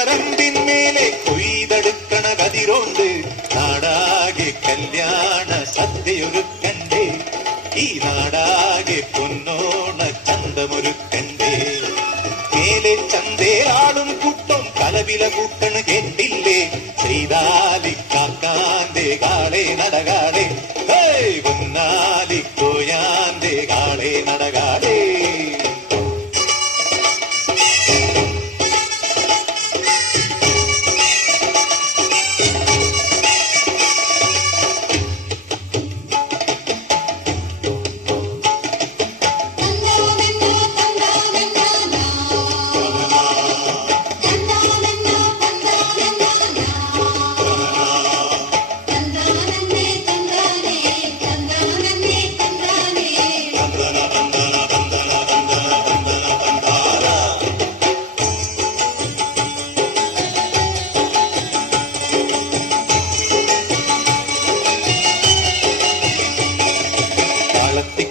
കൊച്ചുവരമ്പിന്മേലെ കൊയ്തെടുക്കണ കതിരോണ്ട് നാടാകെ കല്യാണ സദ്യയൊരുക്കണ്ടേ, ഈ നാടാകെ പൊന്നോണ ചന്തമൊരുക്കണ്ടേ. മേലെ ചന്തേറാളും കൂട്ടം കലവില കൂട്ടണ കേട്ടില്ലേ, ചെയ്താലിക്കാക്കാന്റെ കാളെ നടകാളെ, പൊന്നാലിക്കോയാന്റെ കാളെ നടകാളെ.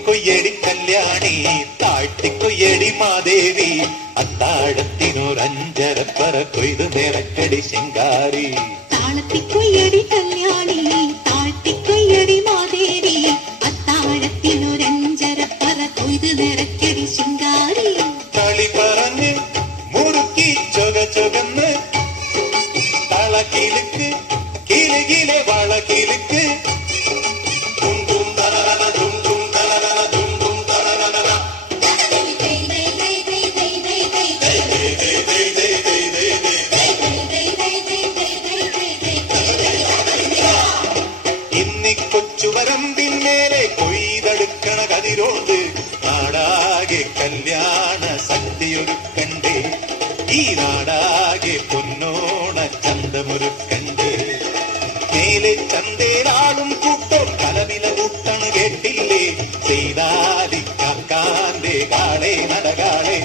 കൊയ്യടി കല്യാണി, താഴ്ത്തിക്കൊയ്യടി മാദേവി, അത്താഴത്തിനൊരഞ്ചരപ്പറ കൊയ്തു നിറക്കടി ശിങ്കാരി. താളത്തിക്കൊയ്യടി കല്യാണി, താഴ്ത്തിക്കൊയ്യടി മാദേവി, അത്താഴത്തിനൊരഞ്ചരപ്പറ കൊയ്തു നിറക്കടി ശിങ്കാരി. കളി പറഞ്ഞ് മുറുക്കി ചൊക ചൊകന്ന് തളക്കിലുക്ക് കിലുകിലെ വളകിലുക്ക്. കൊച്ചുവരമ്പിന്മേലെ കൊയ്തെടുക്കണ കതിരോണ്ട് നാടാകെ കല്യാണ സദ്യയൊരുക്കണ്ടേ, ഈ നാടാകെ പൊന്നോണ ചന്തമൊരുക്കണ്ടേ. മേലെ ചന്തേറാളും കൂട്ടം കലവില കൂട്ടണ കേട്ടില്ലേ, ചെയ്താലിക്കാക്കാന്റെ കാളെ നടകാളെ,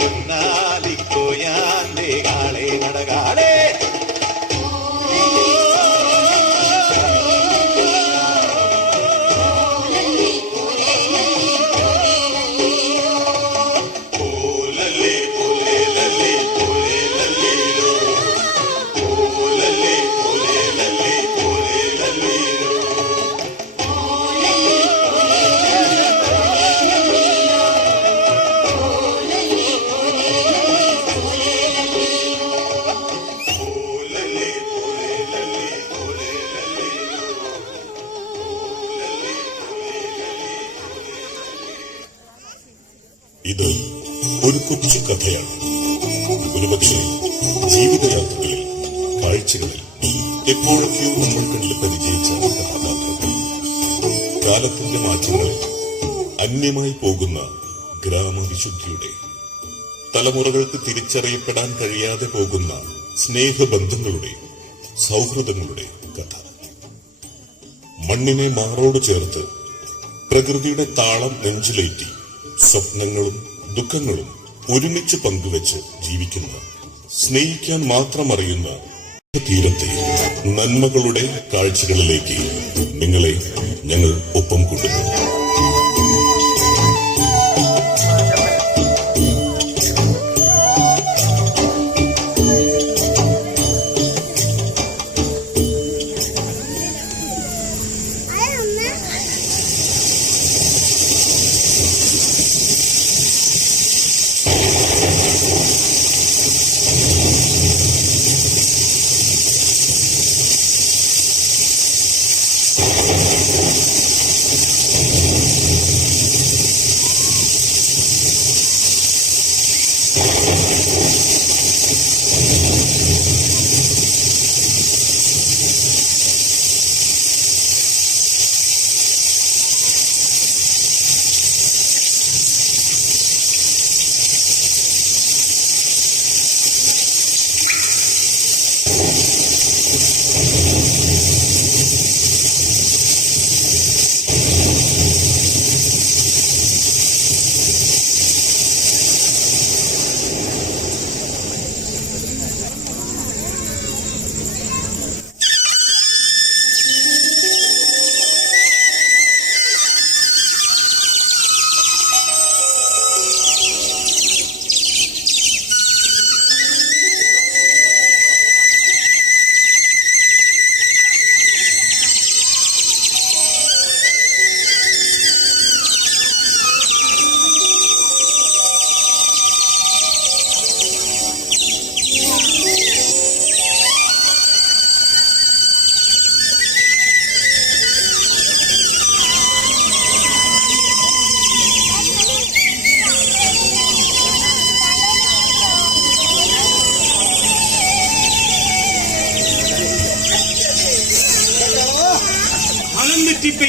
പൊന്നാലിക്കോയാന്റെ കാളെ നടകാളെ. ഇത് ഒരു കൊച്ചു കഥയാണ്. ഒരുപക്ഷെ ജീവിതയാത്രകളിൽ, കാഴ്ചകളിൽ എപ്പോഴൊക്കെയോ നമ്മൾ കണ്ടിൽ പരിചയിച്ച കഥാപാത്രങ്ങൾ, കാലത്തിന്റെ മാറ്റങ്ങളിൽ അന്യമായി പോകുന്ന ഗ്രാമവിശുദ്ധിയുടെ, തലമുറകൾക്ക് തിരിച്ചറിയപ്പെടാൻ കഴിയാതെ പോകുന്ന സ്നേഹബന്ധങ്ങളുടെ, സൗഹൃദങ്ങളുടെ കഥ. മണ്ണിനെ മാറോട് ചേർത്ത് പ്രകൃതിയുടെ താളം നെഞ്ചിലേറ്റി സ്വപ്നങ്ങളും ദുഃഖങ്ങളും ഒരുമിച്ച് പങ്കുവെച്ച് ജീവിക്കുന്ന, സ്നേഹിക്കാൻ മാത്രം അറിയുന്ന തീരത്തെ നന്മകളുടെ കാഴ്ചകളിലേക്ക് നിങ്ങളെ ഞങ്ങൾ ഒപ്പം കൊണ്ടുപോകും.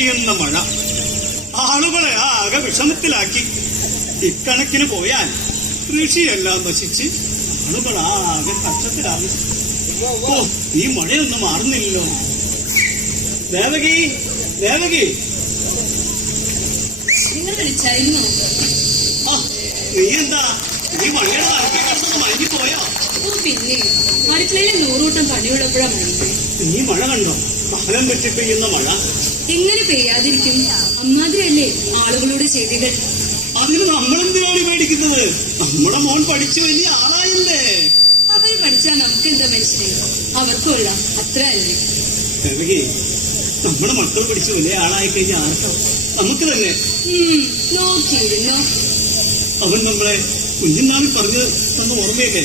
പെയ്യുന്ന മഴ ആളുകളെ ആകെ വിഷമത്തിലാക്കി. ഇക്കണക്കിന് പോയാൽ കൃഷിയെല്ലാം നശിച്ച് ആളുകൾ ആകെ കഷ്ടത്തിലാകും. ഓ, ഈ മഴയൊന്നും മാറുന്നില്ലല്ലോ. ദേവകി, ദേവകി, നിങ്ങൾ വിളിച്ചായിരുന്നോ? ആ, നീ എന്താ ഈ മഴയുടെ നടക്കി കിടന്നത് മയങ്ങിപ്പോയോ? ഓ പിന്നെ, അടുക്കളയിൽ 100 കൂട്ടം പണിയുള്ളപ്പോഴാണ് മഴ. നീ മഴ കണ്ടോ? കാലം വെട്ടി പെയ്യുന്ന മഴ. എങ്ങനെ പെയ്യാതിരിക്കും? അമ്മാതിരിയല്ലേ ആളുകളുടെ ചെയ്തികൾ. അതിന് നമ്മളെന്തിനാണ് പേടിക്കുന്നത്? നമ്മുടെ മോൻ പഠിച്ചു വലിയ ആളായില്ലേ? അവര് പഠിച്ചാൽ നമുക്ക് എന്താ മനുഷ്യനെ? അവർക്കൊള്ളാം, അത്ര അല്ലേ? ദേവകി, നമ്മുടെ മക്കൾ പഠിച്ചു വലിയ ആളായി കഴിഞ്ഞാൽ ആർക്കാം? നമുക്ക് തന്നെ. നോക്കിയിരുന്നോ? അവൻ നമ്മളെ കുഞ്ഞുനാളിൽ പറഞ്ഞു തന്ന ഓർമ്മയൊക്കെ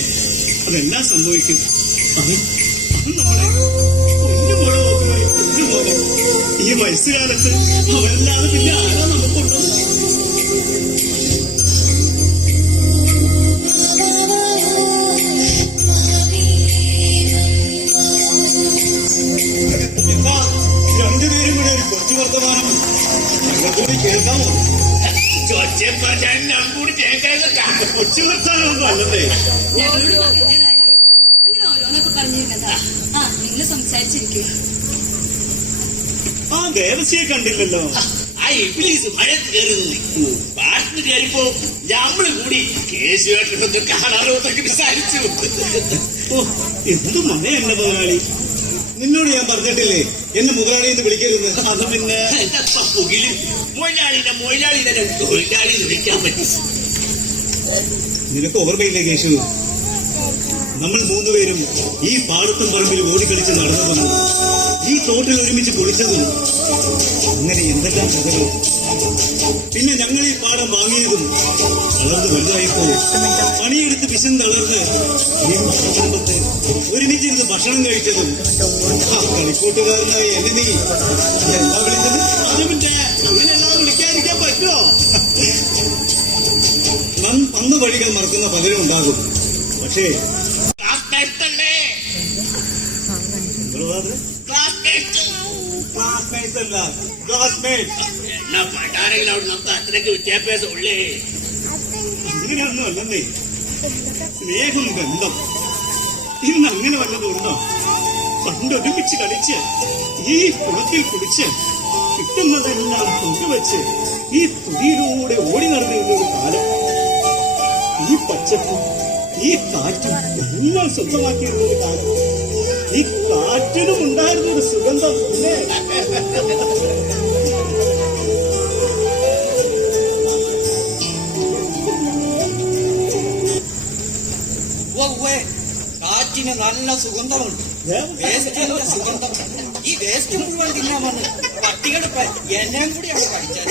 അതെല്ലാം സംഭവിക്കും. അവൻ നമ്മളെ കുഞ്ഞുപോലെ നോക്കുന്ന കുഞ്ഞുപോലെ. ഈ വയസ്സുകാലത്ത് അവനല്ലാതെ പിന്നെ ആരാ നമുക്കുള്ളത്? എന്താ രണ്ടുപേരും കൂടെ ഒരു കൊച്ചു വർത്തമാനം ഞങ്ങൾക്കൂടി കേൾക്കാമോ? കൊച്ചു വർത്താനമൊന്നും അല്ലതേ. ഞങ്ങളോട് മകന്റെ കാര്യം അങ്ങനെ ഓരോന്നൊക്കെ പറഞ്ഞിരുന്നതാ. ആ, നിങ്ങൾ സംസാരിച്ചിരിക്കുക. ആ ദേവസിയെ കണ്ടില്ലല്ലോ. ആ ഇംഗ്ലീഷ് മഴത്ത് കയറുന്നു. പാട്ടിന് കയറിപ്പോ ഞമ്മള് കൂടി കേസുമായിട്ടൊക്കെ കാണാറോട്ടൊക്കെ വിസാരിച്ചു. ഓ, എന്ത് മഴയല്ല മുതലാളി. നിന്നോട് ഞാൻ പറഞ്ഞിട്ടില്ലേ എന്നെ മുതലാളി എന്ന് വിളിക്കരുത്? അത് പിന്നെ പുകിലും മൊയിലാളിനെ തൊഴിലാളി വിളിക്കാൻ പറ്റും. നിനക്ക് ഓർമ്മയില്ലേ കേശു? നമ്മൾ 3 പേരും ഈ പാടത്തും പറമ്പിൽ ഓടിക്കളിച്ച് നടന്നതും ഈ തോട്ടിൽ ഒരുമിച്ച് കുളിച്ചതും അങ്ങനെ എന്തെല്ലാം കഥകൾ. പിന്നെ ഞങ്ങൾ ഈ പാടം വാങ്ങിയതും വളർന്ന് വലുതായപ്പോ പണിയെടുത്ത് വിശന്ന് തളർന്ന് ഈ കുടുംബത്ത് ഒരുമിച്ചിരുന്ന് ഭക്ഷണം കഴിച്ചതും ആ കളിക്കൂട്ടുകാരനായ എന്നെ നീ എന്താ വിളിച്ചത്? അത് പിന്നെ അങ്ങനെയല്ലാതെ വിളിക്കാതിരിക്കാൻ പറ്റുമോ? അന്ന് വഴികൾ മറക്കുന്ന പലരും ഉണ്ടാകും. പക്ഷേ ക്ലാസ്മേറ്റ്സ് അല്ല, ക്ലാസ്മേറ്റ്. എന്നാ പണ്ടാരെങ്കിലും അവിടെ നമുക്ക് അത്രയ്ക്ക് വിദ്യാഭ്യാസം ഉള്ളേ. അങ്ങനെയൊന്നും അല്ലെന്നേ. സ്നേഹം, ബന്ധം ഇന്ന് അങ്ങനെ വല്ലതും ഉണ്ടോ? പണ്ട് ഒരുമിച്ച് കളിച്ച് ഈ കുളത്തിൽ കുടിച്ച് കിട്ടുന്നതെല്ലാം പങ്കുവെച്ച് ഈ തുടിയിലൂടെ ഓടി നടന്നിരുന്ന ഒരു കാലം. ഈ പച്ചപ്പും ഈ കാറ്റും എല്ലാം സ്വന്തമാക്കിയിരുന്ന ഒരു കാലം. ഈ കാറ്റിനും ഉണ്ടായിരുന്ന ഒരു സുഗന്ധം അല്ലേ? കാറ്റിന് നല്ല സുഗന്ധമുണ്ട്. വേസ്റ്റിന്റെ സുഗന്ധം. ഈ വേസ്റ്റ് മുഴുവൻ തിന്നാൻ വന്ന് പട്ടികളുടെ എന്നെയും കൂടി അവിടെ കഴിച്ചാൽ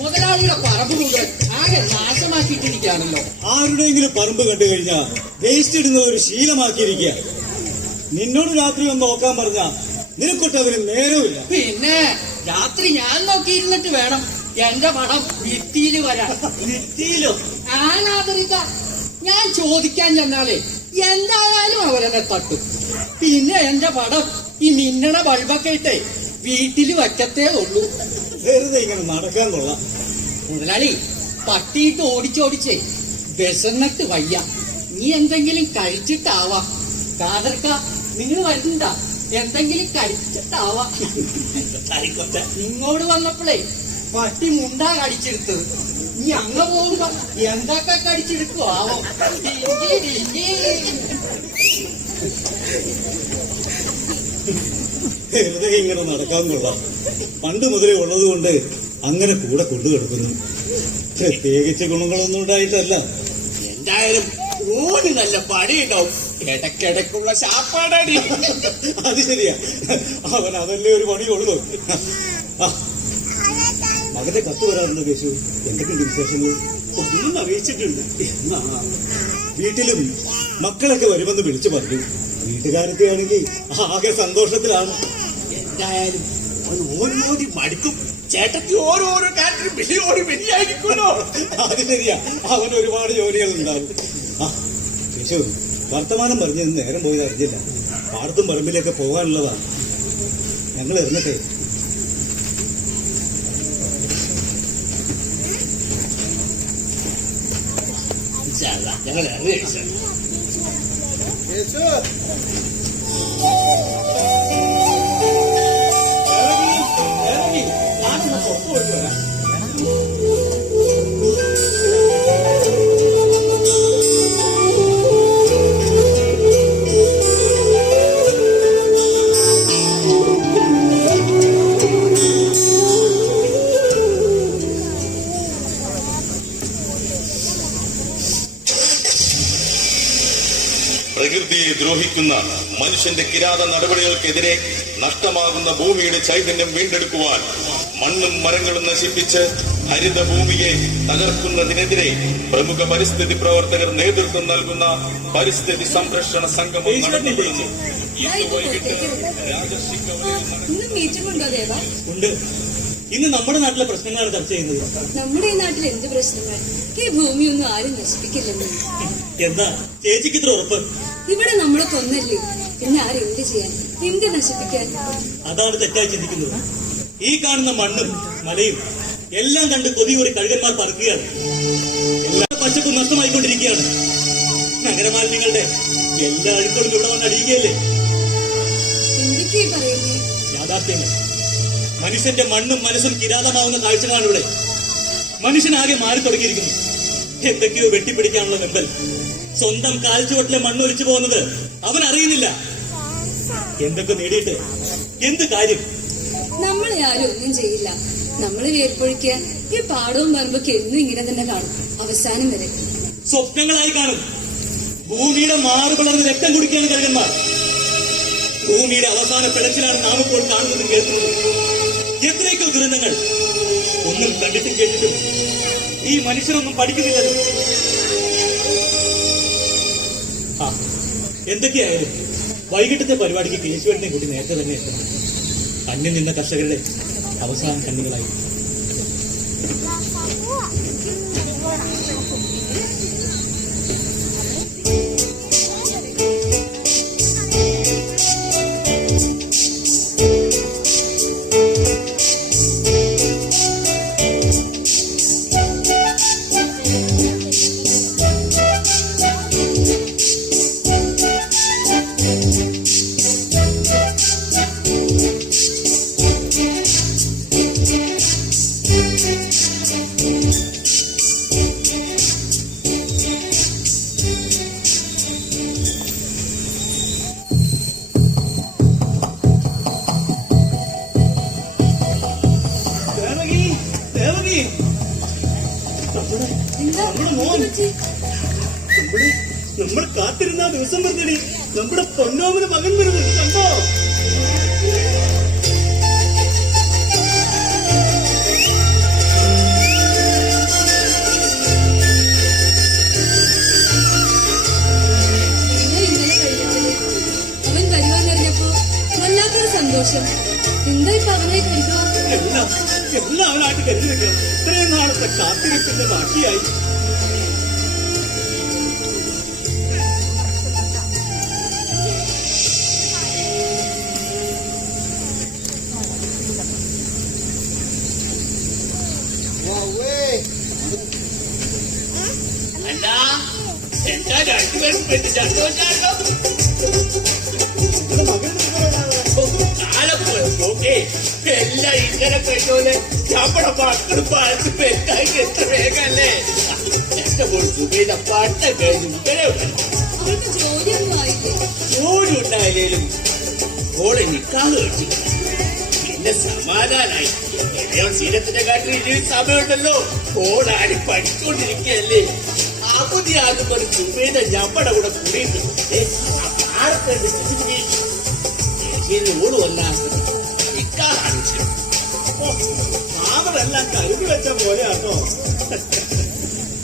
മുതലാളിയുടെ പറമ്പ് മുഴുവൻ ആകെ നാശമാക്കിയിട്ടിരിക്കുകയാണല്ലോ. ആരുടെയെങ്കിലും പറമ്പ് കണ്ടു കഴിഞ്ഞാൽ വേസ്റ്റ് ഇടുന്നത് ഒരു ശീലമാക്കിയിരിക്കുക. നിന്നോട് രാത്രി ഒന്ന് നോക്കാൻ പറഞ്ഞ നിനക്കൊട്ട് അതിന് നേരമില്ല. പിന്നെ രാത്രി ഞാൻ നോക്കിയിരുന്നിട്ട് വേണം എന്റെ പടം ഭിത്തിയിൽ വരാൻ. ഭിത്തിയിലോ? ആനാദരിക ഞാൻ ചോദിക്കാൻ ചെന്നാലേ എന്തായാലും അവരെന്നെ തട്ടും. പിന്നെ എന്റെ പടം ഈ മിന്നണ ബൾബൊക്കെ ഇട്ടേ വീട്ടിൽ വയ്ക്കത്തേ ഉള്ളൂ. വെറുതെ ഇങ്ങനെ നടക്കാൻ കൊള്ളാം. മുതലാളി പട്ടിയിട്ട് ഓടിച്ചോടിച്ചേ വിശന്നിട്ട് വയ്യ. നീ എന്തെങ്കിലും കഴിച്ചിട്ടാവാം. കാതർക്ക നിങ്ങൾ വരുന്നുണ്ട? എന്തെങ്കിലും കഴിച്ചിട്ടാവാം. ഇങ്ങോട്ട് വന്നപ്പോഴേ പട്ടി മുണ്ടാ കടിച്ചെടുത്തത്. നീ അങ്ങ് പോകുമ്പോ എന്തൊക്കെ കടിച്ചെടുക്കും ആവോ. വെറുതെ ഇങ്ങനെ നടക്കാൻ കൊള്ളാം. പണ്ട് മുതലേ ഉള്ളത് കൊണ്ട് അങ്ങനെ കൂടെ കൊണ്ടുകിടക്കുന്നു. പ്രത്യേകിച്ച് ഗുണങ്ങളൊന്നും ഉണ്ടായിട്ടല്ല. എന്തായാലും ഓന് നല്ല പണിയുണ്ടാവും. ഇടയ്ക്കിടയ്ക്കുള്ള ശാപ്പാടടി. അത് ശരിയാ, അവൻ അതല്ലേ ഒരു പണിയുള്ളൂ. മകന്റെ കത്ത് വരാറുണ്ട് കേശു. എന്തൊക്കെയുണ്ട് വിശേഷങ്ങൾ? ഒന്നും അറിയിച്ചിട്ടുണ്ട്. എന്നാണ് വീട്ടിലും മക്കളൊക്കെ വരുമെന്ന് വിളിച്ചു പറഞ്ഞു. വീട്ടുകാരത്തെ ആണെങ്കിൽ ആകെ സന്തോഷത്തിലാണ്. എന്തായാലും അവൻ ഓരോടി മടുക്കും. ചേട്ടത്തി ഓരോരോ കാര്യത്തിലും വലിയോടി വലിയായിരിക്കുമല്ലോ. അത് ശരിയാ, അവൻ ഒരുപാട് ജോലികൾ ഉണ്ടാകും. ആ കേശു വർത്തമാനം പറഞ്ഞ് നേരം പോയത് അറിഞ്ഞില്ല. പാടത്തും പറമ്പിലേക്ക് പോകാനുള്ളതാ. ഞങ്ങൾ ഇറങ്ങട്ടെ. ഞങ്ങൾ ഇറങ്ങി കഴിച്ചാൽ പ്രകൃതിയെ ദ്രോഹിക്കുന്ന മനുഷ്യന്റെ കിരാത നടപടികൾക്കെതിരെ നഷ്ടമാകുന്ന ഭൂമിയുടെ ചൈതന്യം വീണ്ടെടുക്കുവാൻ മണ്ണും മരങ്ങളും നശിപ്പിച്ച് ഹരിതഭൂമിയെ തകർക്കുന്നതിനെതിരെ പ്രമുഖ പരിസ്ഥിതി പ്രവർത്തകർ നേതൃത്വം നൽകുന്ന പരിസ്ഥിതി സംരക്ഷണ സംഗമം നടത്തപ്പെടുന്നു. ഇന്ന് വൈകിട്ട് രാജർഷി കവലയിൽ ഇന്ന് മീറ്റിംഗ് ഉണ്ടോ ദേവ? ഉണ്ട്. ഇന്ന് നമ്മുടെ നാട്ടിലെ പ്രശ്നങ്ങളാണ് ചർച്ച ചെയ്യുന്നത്. നമ്മുടെ ഈ നാട്ടിൽ എന്ത് പ്രശ്നങ്ങൾ? ഈ ഭൂമിയൊന്നും ആരും നശിപ്പിക്കില്ലെന്ന്. എന്താ ചേച്ചിക്ക് ഇത്ര ഉറപ്പ്? ഇവിടെ നമ്മളെ കൊന്നല്ലേ, പിന്നെ ആരെന്ത് ചെയ്യാൻ, എന്ത് നശിപ്പിക്കാൻ? അതാണ് തെറ്റായി ചിന്തിക്കുന്നത്. ഈ കാണുന്ന മണ്ണും മലയും എല്ലാം കണ്ട് കൊതിയൂറി കഴുകന്മാർ പറക്കുകയാണ്. എല്ലാ പച്ചപ്പും നഷ്ടമായിക്കൊണ്ടിരിക്കുകയാണ്. നഗരമാലിന്യങ്ങളുടെ എല്ലാ അഴുക്കളും ഇവിടെ വന്ന് അടിയുകയല്ലേ. എന്തൊക്കെയാ പറയുന്നേ? യാഥാർത്ഥ്യങ്ങൾ. മനുഷ്യന്റെ മണ്ണും മനസ്സും കിരാതമാവുന്ന കാഴ്ചകളാണ് ഇവിടെ. മനുഷ്യനാകെ മാറി തുടങ്ങിയിരിക്കുന്നു. എന്തൊക്കെയോ വെട്ടിപ്പിടിക്കാനുള്ള വെമ്പൽ. സ്വന്തം കാൽച്ചുവട്ടിലെ മണ്ണൊലിച്ചു പോകുന്നത് അവൻ അറിയുന്നില്ല. എന്തൊക്കെ നേടിയിട്ട് എന്ത് കാര്യം? നമ്മളെ ആരും ഒന്നും ചെയ്യില്ല. നമ്മള് വേർപ്പൊഴിക്കുക ഈ പാടവും പറമ്പൊക്കെ എന്നും ഇങ്ങനെ തന്നെ കാണും, അവസാനം വരെ. സ്വപ്നങ്ങളായി കാണും. ഭൂമിയുടെ മാറുപിളർന്ന് രക്തം കുടിക്കുകയാണ് കഴുകന്മാർ. ഭൂമിയുടെ അവസാന പിടച്ചിലാണ് നാം ഇപ്പോൾ കാണുന്നതും കേൾക്കുന്നത്. എത്രയൊക്കെ ദുരന്തങ്ങൾ. ഒന്നും കണ്ടിട്ടും കേട്ടിട്ടും ഈ മനുഷ്യരൊന്നും പഠിക്കുന്നില്ലല്ലോ. എന്തൊക്കെയായാലും വൈകിട്ടത്തെ പരിപാടിക്ക് കേശുവേട്ടനെ കൂട്ടി നേരത്തെ തന്നെ എത്തണം. അന്യം നിന്ന കർഷകരുടെ അവസാന കണ്ണുകളായി. നമ്മൾ കാത്തിരുന്ന ദിവസം വരുന്നടി നമ്മുടെ പൊന്നോമന മകൻ വരുന്നത് കണ്ടോ? അവൻ വരുവാന്നറിഞ്ഞപ്പോ വല്ലാത്തൊരു സന്തോഷം. എന്താ ഇപ്പൊ അവനെ കരുതുക? എല്ലാം അവനായിട്ട് കരുതി വെക്കണം. ഇത്രയും നാളത്തെ കാത്തിരിപ്പിന്റെ ബാക്കിയായി. എന്താ എന്താ രണ്ടുപേരും പെട്ട് സന്തോഷാണോ? കാലപ്പോക്കെ എല്ലാം ഇങ്ങനെ കഴിഞ്ഞോലെ നമ്മുടെ മക്കളും പാലത്ത് പെറ്റായി എത്ര വേഗല്ലേ. എന്റെ പോയി സുബൈദ പട്ട കഴിഞ്ഞു ഇങ്ങനെ അവർക്ക് ജോലിയൊന്നും ആയില്ലേ? ജോലി ഉണ്ടായാലും ഓളെ നിക്കാതെ കഴിച്ചു. പിന്നെ സമാധാനായി. ശീലത്തിന്റെ കാട്ടിൽ ഇനി സമയമുണ്ടല്ലോ. ഓളാടി പഠിച്ചുകൊണ്ടിരിക്കുകയല്ലേ. അവധിയാകുമ്പോ ഒരു സുബൈദ ഞമ്മടെ കൂടെ കൂടിയിട്ട് ഓട് വന്ന അവരെല്ലാം കരുതി വെച്ച പോലെയാണോ?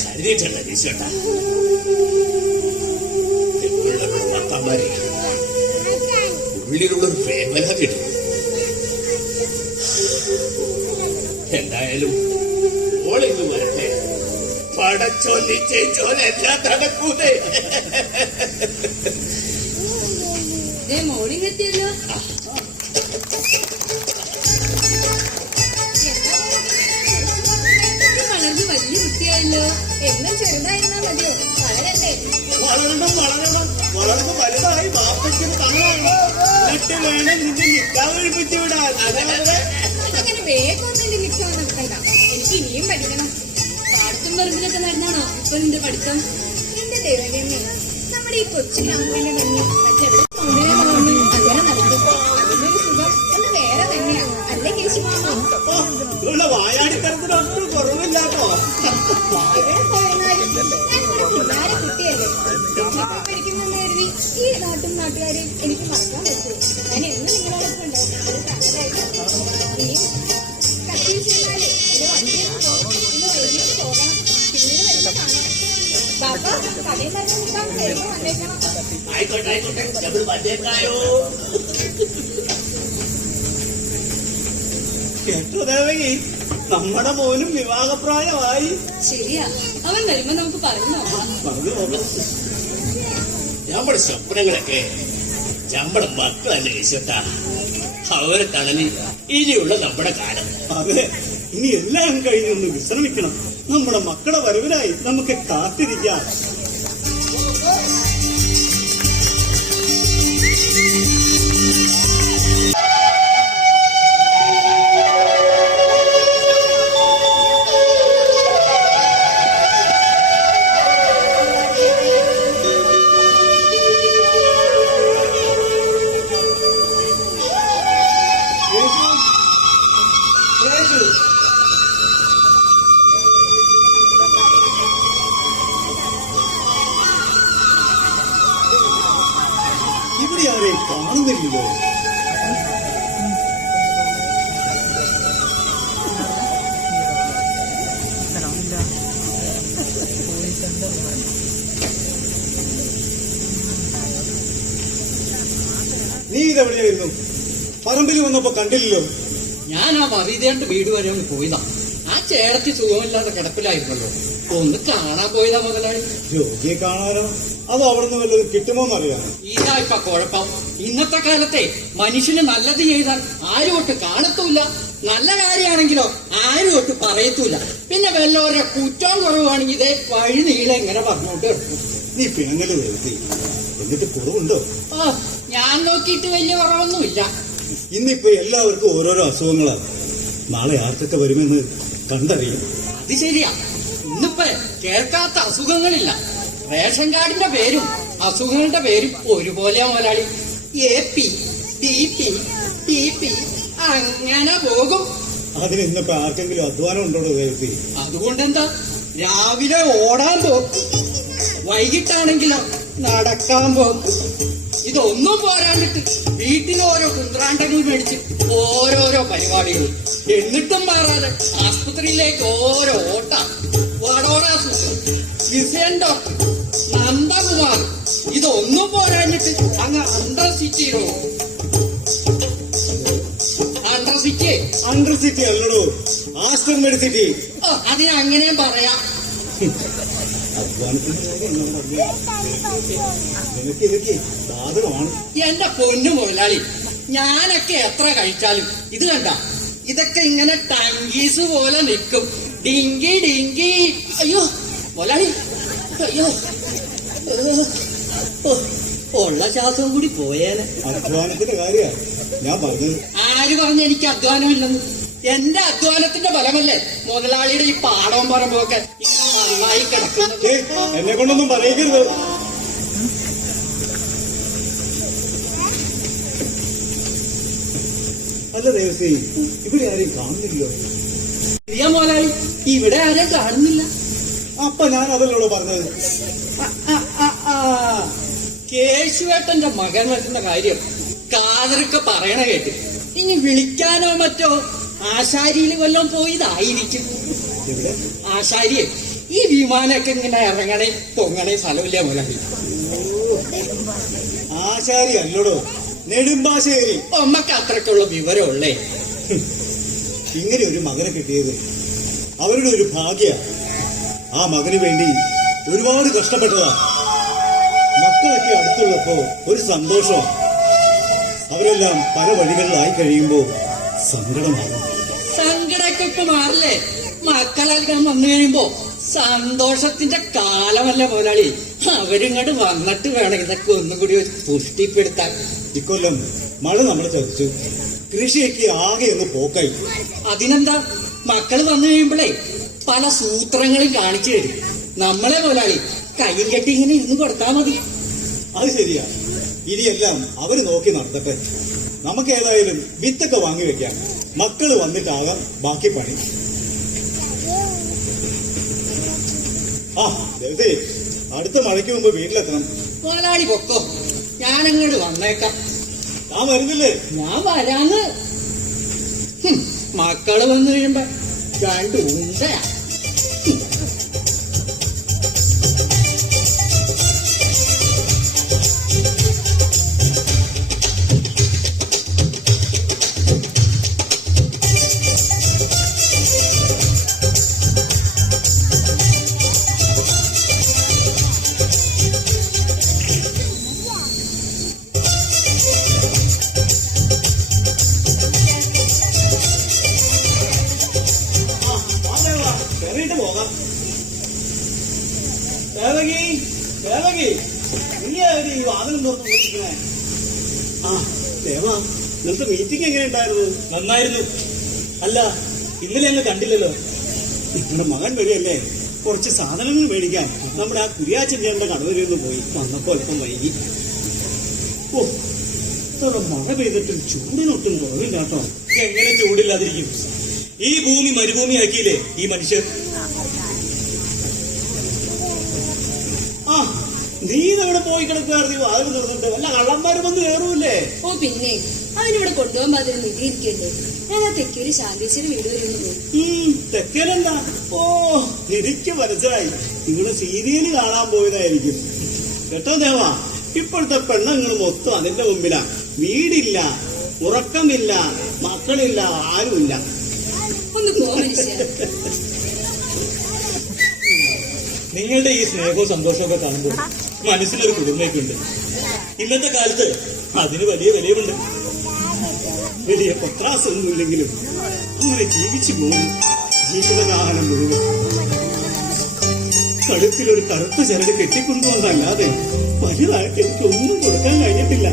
കരുതിയിട്ടല്ല ടീച്ചേട്ടാ. ഭർത്താമാരെ ഉള്ളിലുള്ളൊരു വേവല കിട്ടും. എന്തായാലും ഓളിന്ന് വരട്ടെ. പട പടച്ചോൻ നിശ്ചയിച്ചോലെ എല്ലാം നടക്കൂലേ. മോർണിംഗ് എത്തിയല്ലോ. വളർന്ന് വലിയ കുട്ടിയായല്ലോ. എന്നും ചെറുതായിരുന്നാ മതിയോ? വളരണ്ടേ? വളരണം വളർന്ന് വലുതായി ബാപ്പയ്ക്കും കാണാണ്. എന്നിട്ട് വേണം നിന്റെ നിക്കാൻ കഴിപ്പിച്ചു വിടാൻ. അങ്ങനെ വേഗം ഒന്നും എന്റെ നിൽക്കാൻ നടക്കണ്ട. എനിക്ക് ഇനിയും പഠിക്കണം. പാടത്തും പറമ്പിലൊക്കെ നടന്നാണോ ഇപ്പൊ നിന്റെ പഠിത്തം? എന്റെ ദൈവമേ, നമ്മുടെ ഈ കൊച്ചു ഗ്രാമത്തിന്റെ തന്നെ മറ്റെവിടെ അങ്ങനെ നടക്കും. അതിന്റെ ഒരു സുഖം ഒന്ന് വേറെ തന്നെയാ. അല്ലേ കേശുമാമ? ഉള്ള വായാടിത്തരത്തിനൊന്നും കുറവില്ലാട്ടോ. എവിടെ പോയെന്നാലും ഞാനൊരു പിള്ളാരെ കുട്ടിയല്ലേ. പഠിക്കുന്നെന്ന് കരുതി ഈ നാട്ടും നാട്ടുകാരെയും എനിക്ക് മറക്കാൻ പറ്റുമോ? ഞാൻ എന്നും നിങ്ങളോടൊപ്പം ഉണ്ടാവും. ഒരു തണലായിട്ട് ഇനിയും കത്തിയിൽ ചെന്നാലേ ഇത് വണ്ടിയൊന്നും ഇന്ന് വൈകിട്ട് പോകണം. പിന്നീട് വരുമ്പോ കാണാം. ബാബ കടയിൽ തന്നെ നിൽക്കാൻ വേഗം വന്നേക്കണം. ആയിക്കോട്ടെ നമ്മൾ വന്നേക്കായോ. കേട്ടോ ദേവകി, നമ്മുടെ മോനും വിവാഹപ്രായമായി. ശരിയാ, അവൻ വരുമ്പോ നമുക്ക് പറഞ്ഞു നോക്കാം. പറഞ്ഞു നോക്കാം. നമ്മുടെ സ്വപ്നങ്ങളൊക്കെ നമ്മുടെ മക്കളല്ലേ ഈശ്വര. അവരെ തണലിൽ ഇനിയുള്ള നമ്മുടെ കാലം. അതെ, ഇനി എല്ലാം കഴിഞ്ഞൊന്ന് വിശ്രമിക്കണം. നമ്മുടെ മക്കളുടെ വരവിനായി നമുക്ക് കാത്തിരിക്കാം. ഇവിടെ ആരെയും കാണുന്നില്ലല്ലോ. നീ ഇതെവിടെയായിരുന്നു? പറമ്പിൽ വന്നപ്പോ കണ്ടില്ലല്ലോ. ഞാൻ ആ മറിയതേണ്ട വീട് വരെ ഒന്ന് പോയതാ. ആ ചേടത്തി സുഖമില്ലാതെ കിടപ്പിലായിരുന്നല്ലോ. ഒന്ന് കാണാൻ പോയതാ മുതലാളി. രോഗിയെ കാണാനോ അതോ അവിടുന്ന് വല്ലതും കിട്ടുമോന്നറിയാം. ഇതാ ഇപ്പൊ കുഴപ്പം. ഇന്നത്തെ കാലത്തെ മനുഷ്യന് നല്ലത് ചെയ്താൽ ആരും ഒട്ട് കാണത്തൂല്ല. നല്ല കാര്യമാണെങ്കിലോ ആരും ഒട്ട് പറയത്തൂല. പിന്നെ വല്ലവരെ കുറ്റം കുറവാണെങ്കിൽ ഇതേ വഴി നീളെ എങ്ങനെ പറഞ്ഞോട്ട് കിടക്കും. നീ പിണങ്ങല് വരുത്തി. എന്നിട്ട് കുറവുണ്ടോ? ആ, ഞാൻ നോക്കിയിട്ട് വലിയ കുറവൊന്നുമില്ല. ഇന്നിപ്പോ എല്ലാവർക്കും ഓരോരോ അസുഖങ്ങളാണ്. നാളെ ആർക്കൊക്കെ വരുമെന്ന് കണ്ടറിയും. അത് ശരിയാ. ഇന്നിപ്പോ കേൾക്കാത്ത അസുഖങ്ങളില്ല. റേഷൻ കാർഡിന്റെ പേരും അസുഖങ്ങളുടെ പേരും ഒരുപോലെയാ മുതലാളി. AP, DP, TP അങ്ങനെ പോകും. അതിന് ഇന്നിപ്പോ ആർക്കെങ്കിലും അധ്വാനം ഉണ്ടോ കരുതി? അതുകൊണ്ടെന്താ, രാവിലെ ഓടാൻ പോകും, വൈകിട്ടാണെങ്കിലോ നടക്കാൻ പോകും. ഇതൊന്നും പോരാണ്ടിട്ട് വീട്ടിൽ ഓരോ കുന്ത്രാണ്ടങ്ങൾ മേടിച്ച് ഓരോരോ പരിപാടികൾ. എന്നിട്ടും മാറാതെ ആസ്പത്രിയിലേക്ക് ഓരോ ഓട്ട. വടോറാസൂത്രം, വിസയൻ ഡോക്ടർ, നന്ദകുമാർ. ഇതൊന്നും പോരാഞ്ഞിട്ട് അങ്ങ് അണ്ടർ സിറ്റിയിലോ. അണ്ടർ സിറ്റി അണ്ടർ സിറ്റി അല്ലടോ, ആസ്റ്റർ മെഡിസിറ്റി. അതിനങ്ങനെയും പറയാം. അധ്വാനത്തിന്റെ കാര്യം നിനക്ക് ഇതൊക്കെ ബാധകമാണ്. എന്റെ പൊന്നു മുതലാളി, ഞാനൊക്കെ എത്ര കഴിച്ചാലും ഇത് കണ്ട, ഇതൊക്കെ ഇങ്ങനെ ടങ്കീസ് പോലെ നിൽക്കും. Dinghy dinghy. അയ്യോ മുതലാളി, അയ്യോ, ഉള്ള ശ്വാസവും കൂടി പോയേനെ. അധ്വാനത്തിന്റെ കാര്യ ഞാൻ പറഞ്ഞത്. ആര് പറഞ്ഞ എനിക്ക് അധ്വാനമില്ലെന്ന്? എന്റെ അധ്വാനത്തിന്റെ ഫലമല്ലേ മുതലാളിയുടെ ഈ പാടവും പറമ്പൊക്കെ ഇങ്ങനെ നന്നായി കിടക്കുന്നത്. എന്നെ കൊണ്ടൊന്നും പറയിക്കരുത്. അല്ല ദേവസി, ഇവിടെ ആരെയും കാണുന്നില്ലോ. പ്രിയ മുതലാളി, ഇവിടെ ആരെയും കാണുന്നില്ല. അപ്പൊ ഞാൻ അതല്ലോ പറഞ്ഞത്. കേശുവേട്ടന്റെ മകൻ വരുന്ന കാര്യം കാതറൊക്കെ പറയണ കേട്ട്. ഇനി വിളിക്കാനോ മറ്റോ ആശാരിയിൽ വല്ലതും പോയതായിരിക്കും. ആശാരിയെ ഈ വിമാനമൊക്കെ ഇങ്ങനെ ഇറങ്ങണേ പൊങ്ങണേ സ്ഥലമില്ല മുതലാളി. ആശാരി അല്ലടോ, നെടുമ്പാശ്ശേരി. അമ്മക്ക് അത്രയ്ക്കുള്ള വിവരമുള്ളേ. ഇങ്ങനെ ഒരു മകനെ കിട്ടിയത് അവരുടെ ഒരു ഭാഗ്യ. ആ മകന് വേണ്ടി ഒരുപാട് കഷ്ടപ്പെട്ടതാ. മക്കളൊക്കെ അടുത്തുള്ളപ്പോ ഒരു സന്തോഷം. അവരെല്ലാം പല വഴികളിലായി കഴിയുമ്പോ സങ്കടമാകും. സങ്കടമൊക്കെ ഇപ്പൊ മാറില്ലേ? മക്കളെല്ലാം വന്നു കഴിയുമ്പോ സന്തോഷത്തിന്റെ കാലമല്ല മുതലാളി. അവരിങ്ങോട്ട് വന്നിട്ട് വേണം ഇതൊക്കെ ഒന്നും കൂടി പുഷ്ടിപ്പെടുത്താൻ. ഇക്കൊല്ലം മഴ നമ്മളെ ചതിച്ചു. കൃഷിയൊക്കെ ആകെ ഒന്ന് പോക്കായി. അതിനെന്താ, മക്കൾ വന്നു കഴിയുമ്പോഴേ പല സൂത്രങ്ങളും കാണിച്ചു തരും. നമ്മളെ മുതലാളി കയ്യും കെട്ടി ഇങ്ങനെ ഇരുന്ന് കൊടുത്താൽ മതി. അത് ശരിയാ. ഇനിയെല്ലാം അവര് നോക്കി നടത്തട്ടെ. നമുക്ക് ഏതായാലും വിത്തൊക്കെ വാങ്ങി വെക്കാം. മക്കള് വന്നിട്ടാകാം ബാക്കി പണി. ആ ദേ, അടുത്ത മഴയ്ക്ക് മുമ്പ് വീട്ടിലെത്തണം. മുതലാളി പൊക്കോ, ഞാനങ്ങോട്ട് വന്നേക്കാം. ആ വരുന്നില്ലേ? ഞാൻ വരാന്ന്. മക്കള് വന്നു കഴിയുമ്പോ രണ്ടു ഉണ്ടയാ. പോകാം. നീ വാതിലും തുറന്ന് പോയിരിക്കണേ. ആ ദേവാ, ഇന്നത്തെ മീറ്റിംഗ് എങ്ങനെ ഉണ്ടായിരുന്നു? നന്നായിരുന്നു. അല്ല, ഇന്നലെ അങ്ങ് കണ്ടില്ലല്ലോ. നിങ്ങളുടെ മകൻ വരികയല്ലേ, കുറച്ച് സാധനങ്ങൾ മേടിക്കാൻ നമ്മുടെ ആ കുര്യാച്ചൻ ചേട്ടന്റെ കടവരിൽ നിന്ന് പോയി. വന്നപ്പോ അല്പം വൈകി. ഓ, ഇത്ര മഴ പെയ്തിട്ടും ചൂടിനൊട്ടും കുറവില്ല കേട്ടോ. എങ്ങനെ ചൂടില്ലാതിരിക്കും? ഈ ഭൂമി മരുഭൂമിയാക്കിയില്ലേ ഈ മനുഷ്യർ. ആ, നീ ഇതവിടെ പോയി കിടക്കുവായിരുന്നു. വാതിൽ തുറന്നിട്ട് വല്ല കള്ളന്മാരും വന്ന് കയറൂല്ലേ? ഓ പിന്നെ, അവനിവിടെ കൊണ്ടുപോകാൻ പാതിന് നിധിയിരിക്കണ്ടേ. ഞാൻ ആ തെക്കേരി ശാന്തേശ്വരി വീട് വരുന്നു. തെക്കേലെന്താ? ഓ, എനിക്ക് മനസ്സിലായി. ഇവിടെ സീരിയല് കാണാൻ പോയതായിരിക്കും കേട്ടോ ദേവാ. ഇപ്പോഴത്തെ പെണ്ണുങ്ങൾ മൊത്തം അതിന്റെ മുമ്പിലാ. വീടില്ല, ഉറക്കമില്ല, മക്കളില്ല, ആരുമില്ല. ഒന്ന് പോ മനുഷ്യ. നിങ്ങളുടെ ഈ സ്നേഹവും സന്തോഷമൊക്കെ കാണുമ്പോൾ മനസ്സിലൊരു കുളിർമയൊക്കെയുണ്ട്. ഇന്നത്തെ കാലത്ത് അതിന് വലിയ വിലയുമുണ്ട്. വലിയ പത്രാസൊന്നുമില്ലെങ്കിലും അങ്ങനെ ജീവിച്ചു പോകും ജീവിതകാലം മുഴുവൻ. കഴുത്തിലൊരു കറുത്ത ചരട് കെട്ടിക്കൊണ്ടുവന്നല്ലാതെ വലുതായിട്ട് എനിക്കൊന്നും കൊടുക്കാൻ കഴിഞ്ഞിട്ടില്ല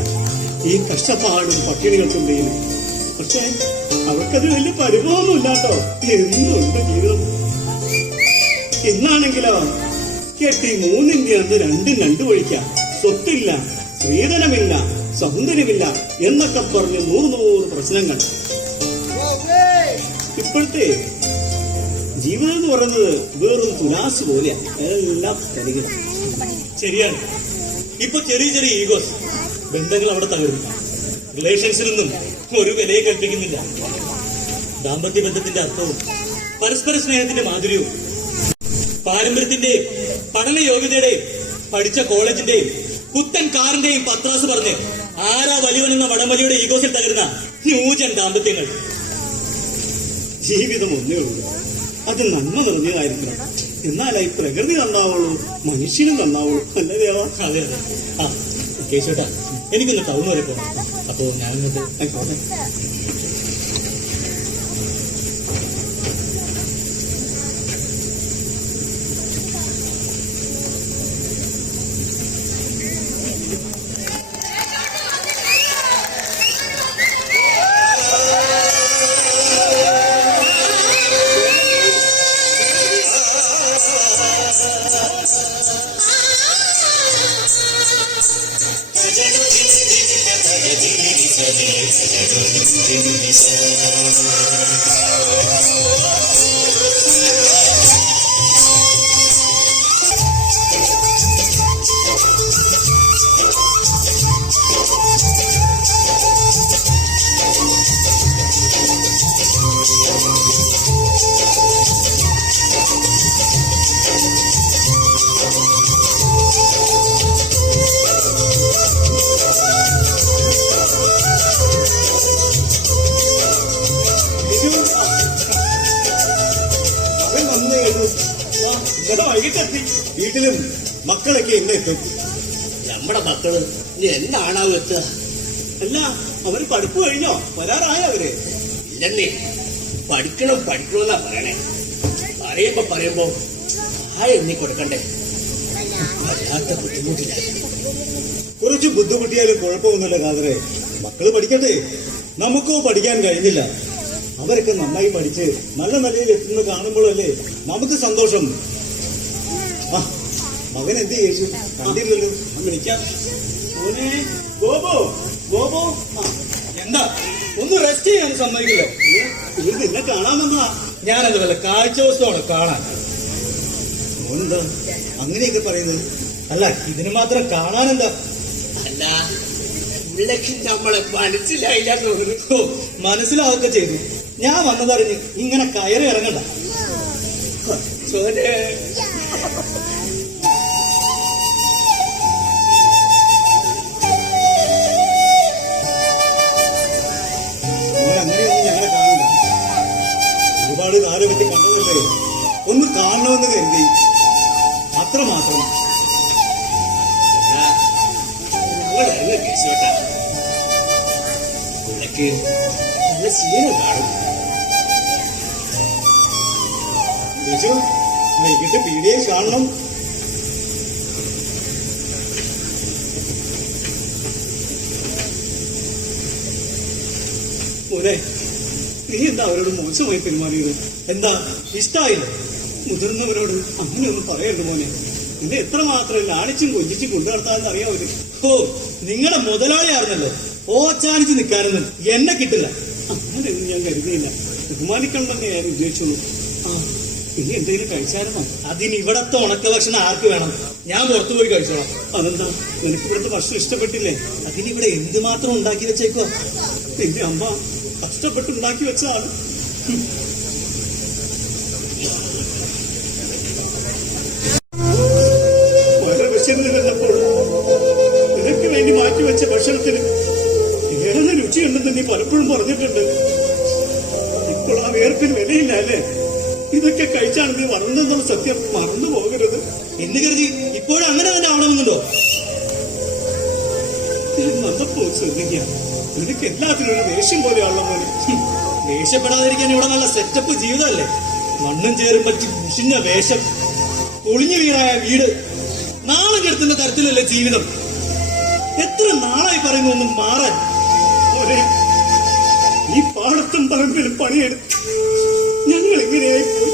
ഈ കഷ്ടപ്പാടും പട്ടിണികൾക്കും പേരിൽ. പക്ഷെ അവർക്കത് വലിയ പരിഭവമൊന്നുമില്ലാട്ടോ. എന്നുണ്ട് ജീവിതം. ഇന്നാണെങ്കിലോ കെട്ടി 3 രണ്ടും രണ്ടു വഴിക്കാം. സ്വത്തില്ല, സ്ത്രീധനമില്ല, സൗന്ദര്യമില്ല എന്നൊക്കെ പറഞ്ഞ് 100 പ്രശ്നങ്ങൾ. ഇപ്പോഴത്തെ ജീവിതം എന്ന് പറയുന്നത് വേറൊരു തുലാസ് പോലെയാ. എല്ലാം തരികിട. ശരിയാണ്. ഇപ്പൊ ചെറിയ ചെറിയ ഈഗോസ് ബന്ധങ്ങൾ അവിടെ തകരുന്നു. റിലേഷൻസിനൊന്നും ഒരു വിലയെ കൽപ്പിക്കുന്നില്ല. ദാമ്പത്യ ബന്ധത്തിന്റെ അർത്ഥവും പരസ്പര സ്നേഹത്തിന്റെ മാധുര്യവും പാരമ്പര്യത്തിന്റെയും പഠന യോഗ്യതയുടെയും പഠിച്ച കോളേജിന്റെയും പുത്തൻ കാറിന്റെയും പത്രാസ് പറഞ്ഞ് ആരാ വലിയവനെന്ന വടംവലിയുടെ ഈഗോസിൽ തകരുന്ന ന്യൂജൻ ദാമ്പത്യങ്ങൾ. ജീവിതം ഒന്നേ ഉള്ളൂ, അത് നന്മ നിറഞ്ഞതായിരിക്കണം. എന്നാലായി പ്രകൃതി നന്നാവുള്ളൂ, മനുഷ്യനും നന്നാവുള്ളൂ. അല്ല ദേവാ? അതെ അതെ. ആ കേശോട്ടാ, എനിക്കൊന്ന് ടൗൺ വരെ പോകണം. അപ്പോ ഞാൻ ആയിക്കോട്ടെ. ഇന്നലെ വൈകിട്ടെത്തി. വീട്ടിലും മക്കളൊക്കെ എന്നെ എത്തും. നമ്മുടെ മക്കള് ഇനി എന്താണാവും എത്തുക? അല്ല, അവര് പഠിപ്പ് കഴിഞ്ഞോ? വരാറായോ അവര്? ഇല്ലെന്നേ, പഠിക്കണമെന്നാ പറയണേ. പറയുമ്പോ എണ്ണി കൊടുക്കണ്ടേ? വല്ലാത്ത ബുദ്ധിമുട്ടില്ല. കുറച്ച് ബുദ്ധിമുട്ടിയാലും കുഴപ്പമൊന്നുമില്ല കാതറെ. മക്കള് പഠിക്കട്ടെ. നമുക്കോ പഠിക്കാൻ കഴിഞ്ഞില്ല. അവരൊക്കെ നന്നായി പഠിച്ച് നല്ല നിലയിൽ എത്തുന്നത് കാണുമ്പോഴല്ലേ നമുക്ക് സന്തോഷം. ആ, മകൻ എന്ത് ചോദിച്ചു? കണ്ടില്ലല്ലോ. വിളിക്കാം. മോനെ ഗോപോ. എന്താ ഒന്ന് റെസ്റ്റ് ചെയ്യാൻ സമ്മതിക്കില്ലോ? ഇവർ നിന്നെ കാണാമെന്നാ. ഞാനത് വല്ല കാഴ്ചവസ്തുവാണ് കാണാൻ. മോനെന്താ അങ്ങനെയൊക്കെ പറയുന്നത്? അല്ല, ഇതിന് മാത്രം കാണാനെന്താ? അല്ല, ഉള്ളക്ക് നമ്മളെ മനസ്സിലായില്ല തോന്നുന്നു. മനസ്സിലാവുക ചെയ്തു. ഞാൻ വന്നതറിഞ്ഞ് ഇങ്ങനെ കയറി ഇറങ്ങണ്ട. ചോനെ അങ്ങനെയൊന്നും ഞങ്ങളെ കാണണ്ട. ഒരുപാട് കാലം വെച്ച് കണ്ടതല്ലേ, ഒന്ന് കാണണമെന്ന് കരുതി, അത്രമാത്രം. ഞങ്ങളെ കേശോട്ട ഉള്ളക്ക് നല്ല ശീലം കാണും. ചോദിച്ചു വൈകിട്ട് പീഡിയെ കാണണം. മോനെ, നീ എന്താ അവരോട് മോശമായി പെരുമാറിയത്? എന്താ ഇഷ്ടായില്ല? മുതിർന്നവരോട് അങ്ങനെയൊന്നും പറയരുത് മോനെ. നിന്നെ എത്രമാത്രം ലാളിച്ചും കൊഞ്ചിച്ചും കൊണ്ടു നടത്താമെന്ന് അറിയാവര്. ഓ, നിങ്ങളുടെ മുതലാളിയായിരുന്നല്ലോ. ഓച്ചാനിച്ച് നിൽക്കാനൊന്നും എന്നെ കിട്ടില്ല. അങ്ങനെയൊന്നും ഞാൻ കരുതിയില്ല. ബഹുമാനിക്കണമെന്ന് ഞാൻ ഉദ്ദേശിച്ചുള്ളൂ. ആ, ഇനി എന്തെങ്കിലും കഴിച്ചായിരുന്നോ? അതിന് ഇവിടത്തെ ഉണക്ക ഭക്ഷണം ആർക്ക് വേണം? ഞാൻ പുറത്തു പോയി കഴിച്ചോളാം. അതെന്താ, നിനക്ക് ഇവിടുത്തെ ഭക്ഷണം ഇഷ്ടപ്പെട്ടില്ലേ? അതിനിവിടെ എന്തുമാത്രം ഉണ്ടാക്കി വെച്ചേക്കോ? നിന്റെ അമ്മ കഷ്ടപ്പെട്ടുണ്ടാക്കി വെച്ചതാണ്. വളരെ വിശന്നിരുന്നപ്പോൾ നിനക്ക് വേണ്ടി മാറ്റിവെച്ച ഭക്ഷണത്തിന് ഏറെ രുചിയുണ്ടെന്ന് നീ പലപ്പോഴും പറഞ്ഞിട്ടുണ്ട്. ഇപ്പോൾ ആ വേർപ്പിന് വിലയില്ല അല്ലേ? ഇതൊക്കെ കഴിച്ചാണ് നീ വളർന്നെന്നുള്ള സത്യം മറന്നു പോകരുത് എന്ന് കരുതി ഇപ്പോഴും അങ്ങനെ തന്നെ ആവണമെന്നുണ്ടോ? വന്നപ്പോ ശ്രദ്ധിക്കുക, നിനക്ക് എല്ലാത്തിനും ഒരു ദേഷ്യം പോലെയാണല്ലോ മോനെ. ദേഷ്യപ്പെടാതിരിക്കാൻ ഇവിടെ നല്ല സെറ്റപ്പ് ജീവിതമല്ലേ? മണ്ണും ചേരും പറ്റി മുഷിഞ്ഞ വേഷം, പൊളിഞ്ഞു വീണായ വീട്, നാളെ കെടുത്തുന്ന തരത്തിലല്ലേ ജീവിതം. എത്ര നാളായി പറയുന്നു ഒന്നും മാറാൻ. മോനെ, ഈ പാടത്തും പറമ്പിലും പണിയെടുത്ത് ഞങ്ങൾ ഇങ്ങനെയായി പോയി.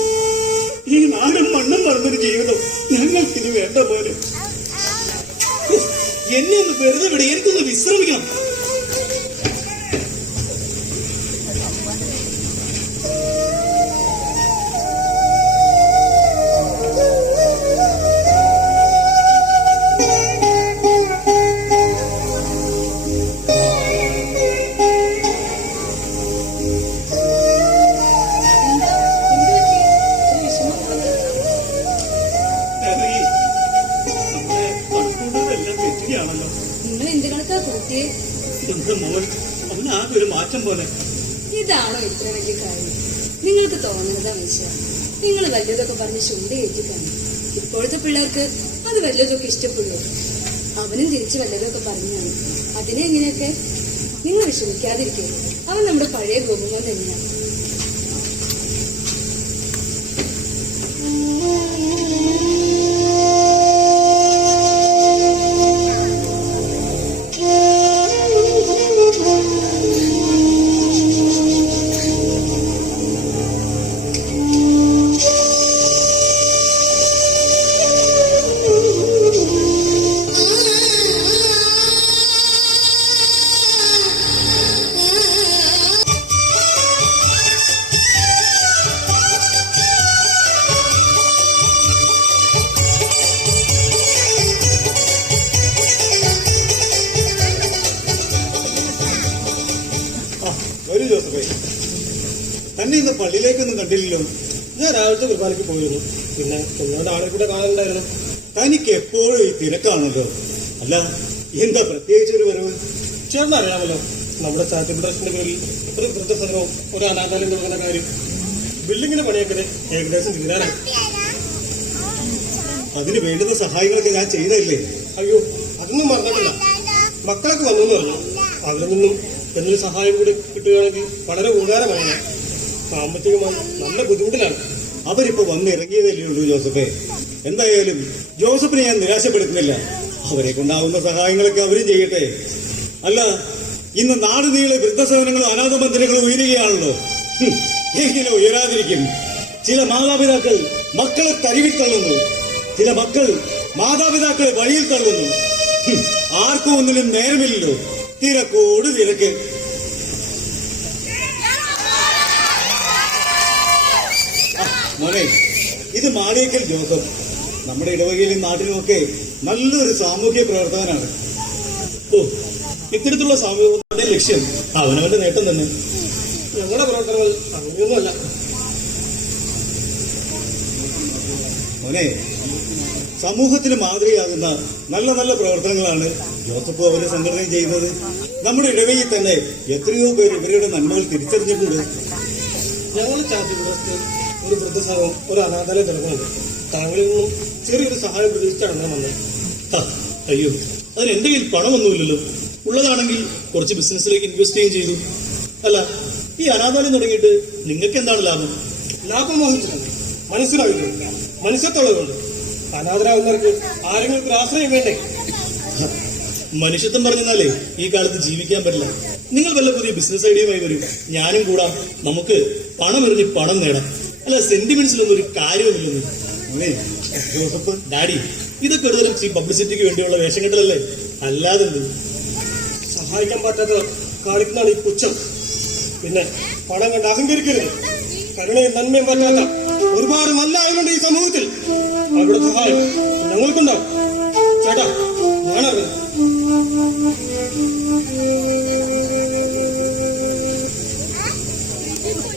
ഈ നാടും മണ്ണും പറഞ്ഞൊരു ജീവിതം ഞങ്ങൾക്കിനി വേണ്ട പോലെ. എന്നെ ഒന്ന് വെറുതെ വിട, എനിക്കൊന്ന് വിശ്രമിക്കണം. നിങ്ങൾ എന്ത് കണക്കാ കൂട്ടിയേ? എന്റെ മോൻ അവനാകെ ഒരു മാറ്റം പോലെ. ഇതാണോ ഇത്ര വലിയ കാര്യം? നിങ്ങൾക്ക് തോന്നുന്നതാ മനുഷ്യ. നിങ്ങൾ വല്ലതൊക്കെ പറഞ്ഞ് ചൂട് കയറ്റിക്കാണ്. ഇപ്പോഴത്തെ പിള്ളേർക്ക് അത് വല്ലതൊക്കെ ഇഷ്ടപ്പെടുക. അവനും തിരിച്ച് വല്ലതൊക്കെ പറഞ്ഞാണ്. അതിനെ എങ്ങനെയൊക്കെ നിങ്ങൾ വിഷമിക്കാതിരിക്കും. അവൻ നമ്മുടെ പഴയ ഗോപുമോൻ തന്നെയാണ്. ഒരു ജോസഫേ, തന്നെ ഇന്ന് പള്ളിയിലേക്കൊന്നും കണ്ടില്ലല്ലോ. ഞാൻ രാവിലത്തെ കുർബാനയ്ക്ക് പോയിരുന്നു. പിന്നെ എന്നോട് ആളെ കൂടെ കാണുന്നുണ്ടായിരുന്നു. തനിക്ക് എപ്പോഴും ഈ തിരക്കാണല്ലോ. അല്ല, എന്താ പ്രത്യേകിച്ച് ഒരു വരവ്? ചേർന്ന് അറിയാമല്ലോ, നമ്മുടെ ചാരിറ്റബിൾ ട്രസ്റ്റിന്റെ പേരിൽ ഒരു വൃദ്ധസദനവും ഒരു അനാഥാലയം തുടങ്ങുന്ന കാര്യം. ബിൽഡിങ്ങിന്റെ പണിയൊക്കെ ഏകദേശം തീരാനായി. അതിന് വേണ്ടുന്ന സഹായങ്ങളൊക്കെ ഞാൻ ചെയ്തല്ലേ? അയ്യോ, അതൊന്നും മറന്നിട്ടില്ല. മക്കളൊക്കെ വന്നു പറഞ്ഞു. അവിടെ നിന്നും എന്തൊരു സഹായം കൂടി കിട്ടുകയാണെങ്കിൽ വളരെ ഉപകാരമാണ്. സാമ്പത്തികമായി നല്ല ബുദ്ധിമുട്ടിലാണ്. അവരിപ്പോ വന്നിറങ്ങിയതല്ലേ ഉള്ളൂ ജോസഫേ. എന്തായാലും ജോസഫിനെ ഞാൻ നിരാശപ്പെടുത്തുന്നില്ല. അവരെ കൊണ്ടാവുന്ന സഹായങ്ങളൊക്കെ അവരും ചെയ്യട്ടെ. അല്ല, ഇന്ന് നാട് നീളെ വൃദ്ധസദനങ്ങളും അനാഥ മന്ദിരങ്ങളും ഉയരുകയാണല്ലോ. എങ്ങനെ ഉയരാതിരിക്കും? ചില മാതാപിതാക്കൾ മക്കളെ തരിവിൽ തള്ളുന്നു, ചില മക്കൾ മാതാപിതാക്കളെ വഴിയിൽ തള്ളുന്നു. ആർക്കും ഒന്നിനും നേരമില്ലല്ലോ. തിരക്കോട് തിരക്ക്. മോനെ, ഇത് മാളിയേക്കൽ ജോസഫ്. നമ്മുടെ ഇടവകയിലും നാട്ടിലുമൊക്കെ നല്ലൊരു സാമൂഹ്യ പ്രവർത്തകനാണ്. ഓ, ഇത്തരത്തിലുള്ള സാമൂഹിക ലക്ഷ്യം അവനവന്റെ നേട്ടം തന്നെ. ഞങ്ങളുടെ പ്രവർത്തനങ്ങൾ അങ്ങനെയൊന്നുമല്ല. മോനെ, സമൂഹത്തിന് മാതൃകയാകുന്ന നല്ല നല്ല പ്രവർത്തനങ്ങളാണ് ജോസഫ് അവരുടെ സംഘടനയും ചെയ്യുന്നത്. നമ്മുടെ ഇടവകയിൽ തന്നെ എത്രയോ പേർ ഇവരുടെ നന്മകൾ തിരിച്ചറിഞ്ഞിട്ടുണ്ട്. ഞങ്ങൾ ചാർജ് പ്രദേശത്ത് ഒരു വൃദ്ധസദനം, ഒരു അനാഥാലയം തുടങ്ങുന്നുണ്ട്. താങ്കളിൽ നിന്നും ചെറിയൊരു സഹായം പ്രതീക്ഷിച്ചാണ് ഞാൻ വന്നത്. അയ്യോ, അതിന് എന്റെ കയ്യിൽ പണമൊന്നുമില്ലല്ലോ. ഉള്ളതാണെങ്കിൽ കുറച്ച് ബിസിനസ്സിലേക്ക് ഇൻവെസ്റ്റ് ചെയ്യുകയും ചെയ്തു. അല്ല, ഈ അനാഥാലയം തുടങ്ങിയിട്ട് നിങ്ങൾക്ക് എന്താണ് ലാഭം? ലാഭം മോഹിച്ചിട്ടുണ്ട്, മനസ്സിലായിട്ടുണ്ട്, മനുഷ്യത്തുള്ളതുകൊണ്ട്. അനാഥരാകുന്നവർക്ക് ആരെങ്കിലും ഒരു ആശ്രയം വേണ്ടേ? മനുഷ്യത്വം പറഞ്ഞാലേ ഈ കാലത്ത് ജീവിക്കാൻ പറ്റില്ല. നിങ്ങൾ വല്ല പുതിയ ബിസിനസ് ഐഡിയയുമായി വരും, ഞാനും കൂടാ. നമുക്ക് പണം എറിഞ്ഞ് പണം നേടാം. അല്ല, സെന്റിമെന്റ്സിലൊന്നും ഒരു കാര്യവുമില്ലെന്ന്. മോനെ ജോസഫ്, ഡാഡി, ഇതൊക്കെ ഒരുതരം പബ്ലിസിറ്റിക്ക് വേണ്ടിയുള്ള വേഷം കെട്ടലല്ലേ, അല്ലാതെ സഹായിക്കാൻ പറ്റാത്ത കാണിക്കുന്നതാണ് ഈ പുച്ഛം. പിന്നെ പണം കണ്ട് അഹങ്കരിക്കരുത്. കരുണയും നന്മയും പറ്റാത്ത ഒരുപാട് നല്ല ആളുകളുണ്ട് ഈ സമൂഹത്തിൽ. അവരുടെ സഹായം ഞങ്ങൾക്കുണ്ടാവും. ചേട്ടാ, ഞാനറിയാം.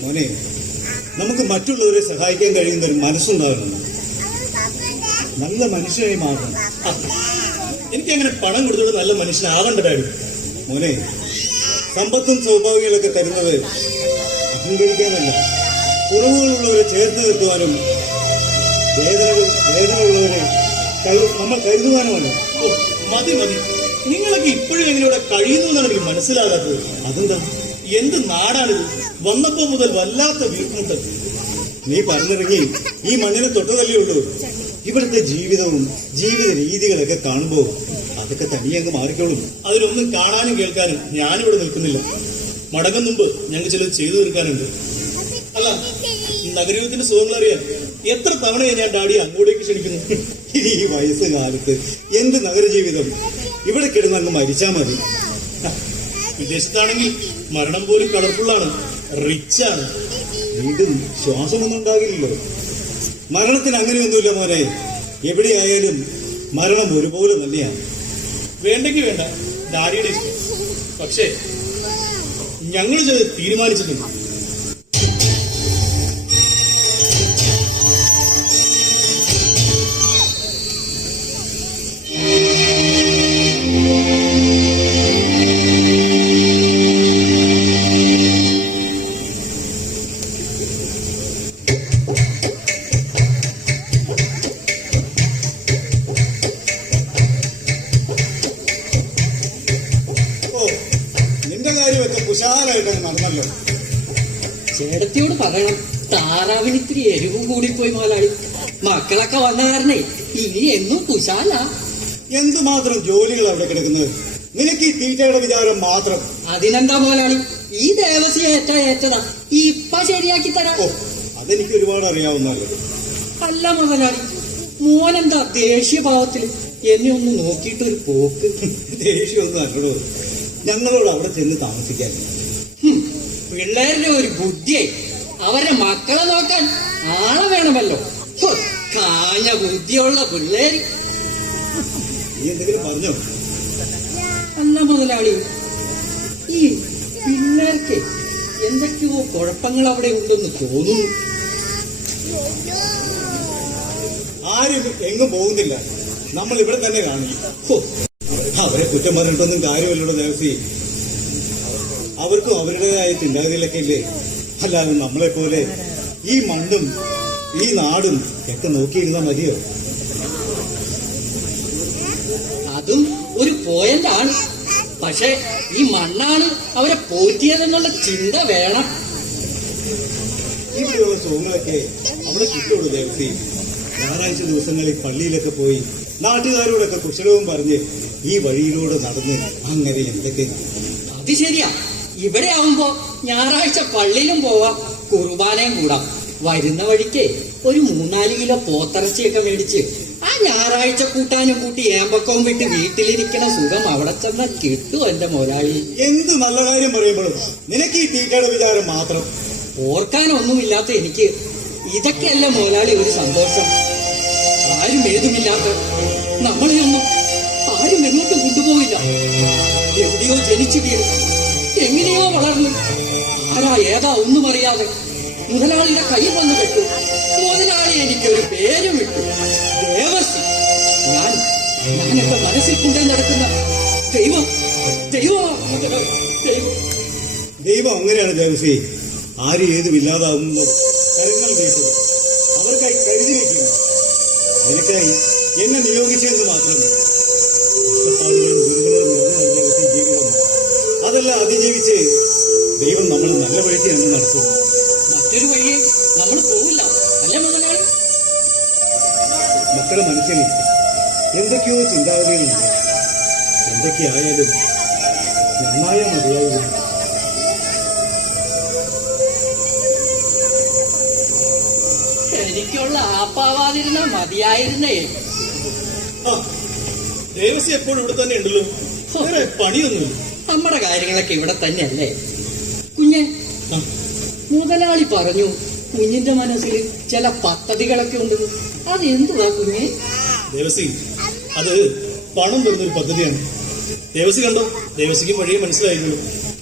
മോനെ, നമുക്ക് മറ്റുള്ളവരെ സഹായിക്കാൻ കഴിയുന്ന ഒരു മനസ്സുണ്ടാകണം. നല്ല മനുഷ്യനായി മാറണം. എനിക്കങ്ങനെ പണം കൊടുത്തോട് നല്ല മനുഷ്യനാകണ്ട ഡാഡി. മോനെ, സമ്പത്തും സൗഭാഗ്യങ്ങളൊക്കെ തരുന്നത് അഹങ്കരിക്കാനല്ല, കുറവുകളുള്ളവരെ ചേർത്ത് നിർത്തുവാനും വേദനയുള്ളവരെ നമ്മൾ കരുതുവാനുമാണ്. ഓ, മതി മതി. നിങ്ങളൊക്കെ ഇപ്പോഴും എങ്ങനെ ഇവിടെ കഴിയുന്നു എന്നാണ് എനിക്ക് മനസ്സിലാകാത്തത്. അതെന്താ? എന്ത് നാടാണിത്? വന്നപ്പോ മുതൽ വല്ലാത്ത വീർമുട്ട്. നീ പറഞ്ഞിറങ്ങി ഈ മണ്ണിനെ തൊട്ടതല്ലേ ഉള്ളൂ. ഇവിടുത്തെ ജീവിതവും ജീവിത രീതികളൊക്കെ കാണുമ്പോ അതൊക്കെ തനിയെ അങ്ങ് മാറിക്കോളും. അതിനൊന്നും കാണാനും കേൾക്കാനും ഞാനിവിടെ നിൽക്കുന്നില്ല. മടങ്ങും മുമ്പ് ഞങ്ങൾക്ക് ചിലത് ചെയ്തു തീർക്കാനുണ്ട്. അല്ല, നഗരത്തിന്റെ സുഖങ്ങൾ അറിയാൻ എത്ര തവണയാണ് ഞാൻ ഡാഡിയെ അങ്ങോട്ടേക്ക് ക്ഷണിക്കുന്നു. ഈ വയസ്സുകാലത്ത് എന്ത് നഗരജീവിതം? ഇവിടെ കിടന്ന് അങ്ങ് മരിച്ചാ മതി. വിദേശത്താണെങ്കിൽ മരണം പോലും കളർഫുള്ളാണ്, റിച്ചാണ്. വീണ്ടും ശ്വാസമൊന്നും ഉണ്ടാകില്ലല്ലോ. മരണത്തിന് അങ്ങനെയൊന്നുമില്ല മോനെ. എവിടെയായാലും മരണം ഒരുപോലെ തന്നെയാണ്. വേണ്ടെങ്കിൽ വേണ്ട, ഡാഡിയുടെ ഇഷ്ടം. പക്ഷേ ഞങ്ങൾ ചെയ്ത് തീരുമാനിച്ചിട്ടുണ്ട്. കുശാലായിട്ടങ്ങ് നടന്നല്ലോ. ചേട്ടത്തിയോട് പറയണം, താറാവിന് ഇത്തിരി എരിവും കൂടിപ്പോയി മുതലാളി. മക്കളൊക്കെ വന്ന കാരണേ ഇനി എന്നും കുശാല. എന്തുമാത്രം ജോലികൾ അവിടെ കിടക്കുന്നത്. നിനക്ക് ഈ തീറ്റയുടെ വിചാരം മാത്രം. അതിനെന്താ മുതലാളി, ഈ ദേവസ്വം ഏറ്റതാ ഇപ്പ ശരിയാക്കി തരാം. ഓ, അതെനിക്ക് ഒരുപാട് അറിയാവുന്നല്ലോ. അല്ല മുതലാളി, മോനെന്താ ദേഷ്യഭാവത്തില് എന്നെ ഒന്ന് നോക്കിയിട്ടൊരു പോക്ക്. ദേഷ്യമൊന്നും അല്ലടോ, ഞങ്ങളോട് അവിടെ ചെന്ന് താമസിക്കാൻ. പിള്ളേരുടെ ഒരു ബുദ്ധിയായി. അവരുടെ മക്കളെ നോക്കാൻ ആളെ വേണമല്ലോ. കാഞ്ഞ ബുദ്ധിയുള്ള പിള്ളേര്. നീ എന്തെങ്കിലും പറഞ്ഞോ? അല്ല മുതലാളി, ഈ പിള്ളേർക്ക് എന്തൊക്കെയോ കുഴപ്പങ്ങൾ അവിടെ ഉണ്ടെന്ന് തോന്നുന്നു. ആരും എങ്ങും പോകുന്നില്ല. നമ്മൾ ഇവിടെ തന്നെ കാണും. അവരെ കുറ്റം പറഞ്ഞിട്ടൊന്നും കാര്യമല്ലല്ലോ ദേവസി. അവർക്കും അവരുടേതായ ചിന്താഗതിയിലൊക്കെ ഇല്ലേ. അല്ലാതെ നമ്മളെ പോലെ ഈ മണ്ണും ഈ നാടും ഒക്കെ നോക്കിയിരുന്നാൽ മതിയോ? പോയിന്റാണ്. പക്ഷെ ഈ മണ്ണാണ് അവരെ പോറ്റിയതെന്നുള്ള ചിന്ത വേണം. ഇവിടെയുള്ള സുഖങ്ങളൊക്കെ അവിടെ കിട്ടുള്ളൂ ദേവസി. ഞായറാഴ്ച ദിവസങ്ങളിൽ പള്ളിയിലൊക്കെ പോയി നാട്ടുകാരോടൊക്കെ കുശലവും പറഞ്ഞ് ഈ വഴിയിലൂടെ നടന്ന് അങ്ങനെ എന്തൊക്കെ. അത് ശരിയാ. ഇവിടെ ആവുമ്പോ ഞായറാഴ്ച പള്ളിയിലും പോവാം, കുർബാനയും കൂടാം. വരുന്ന വഴിക്ക് ഒരു 3-4 കിലോ പോത്തിറച്ചിയൊക്കെ മേടിച്ച് ആ ഞായറാഴ്ച കൂട്ടാനും കൂട്ടി ഏമ്പക്കവും വിട്ട് വീട്ടിലിരിക്കണ സുഖം അവിടെ ചെന്നാൽ കിട്ടും എന്റെ മുതലാളി. എന്ത് നല്ല കാര്യം പറയുമ്പോഴും നിനക്ക് ഈ തീറ്റയുടെ വിചാരം മാത്രം. ഓർക്കാനൊന്നുമില്ലാത്ത എനിക്ക് ഇതൊക്കെയല്ല മുതലാളി ഒരു സന്തോഷം. ആരും ഏതുമില്ലാത്ത നമ്മളെയൊന്നും ആരും എങ്ങോട്ടും കൊണ്ടുപോയില്ല. എവിടെയോ ജനിച്ചു വീഴും, എങ്ങനെയോ വളർന്നു, ആരാ ഏതാ ഒന്നും അറിയാതെ മുതലാളിയുടെ കൈ വന്നു വിട്ടു. മുതലാളി എനിക്കൊരു പേരും വിട്ടു, ദേവസി. ഞാൻ എന്റെ മനസ്സിൽ കൊണ്ടേ നടക്കുന്ന ദൈവം മുതലാളി, ദൈവം. ദൈവം അങ്ങനെയാണ് ദേവസി. ആരും ഏതുമില്ലാതാവുന്നു കരങ്ങൾ വീട്ടും. അവർക്കായി കരുതി വയ്ക്കുക. നിനക്കായി എന്നെ നിയോഗിച്ചെന്ന് മാത്രം. കഷ്ടപ്പാടുകളും ദുരിതങ്ങളും നിറഞ്ഞ ജീവിതം അതെല്ലാം അതിജീവിച്ച് ദൈവം നമ്മൾ നല്ല വഴിക്ക് തന്നെ നടത്തും. മറ്റൊരു വഴിയെ നമ്മൾ പോവില്ല, അല്ലേ മുതലാളി? മക്കളുടെ മനസ്സിൽ എന്തൊക്കെയോ ചിന്താഗതികളുണ്ട്. എന്തൊക്കെയായാലും നന്നായ മതിയാവുക. എനിക്കുള്ള ആപ്പാവാതിരുന്ന മതിയായിരുന്നേ. ദേവസി എപ്പോഴും ഇവിടെ തന്നെ ഉണ്ടല്ലോ, വേറെ പണിയൊന്നുമില്ല. നമ്മുടെ കാര്യങ്ങളൊക്കെ ഇവിടെ തന്നെയല്ലേ കുഞ്ഞെ? ആ, മുതലാളി പറഞ്ഞു കുഞ്ഞിന്റെ മനസ്സിൽ ചില പദ്ധതികളൊക്കെ ഉണ്ടെന്ന്. അത് എന്തുവാ കുഞ്ഞെ? ദേവസി, അത് പണം തരുന്നൊരു പദ്ധതിയാണ്. ദേവസി കണ്ടോ? ദേവസിക്കും വഴിയെ മനസ്സിലായിരുന്നു.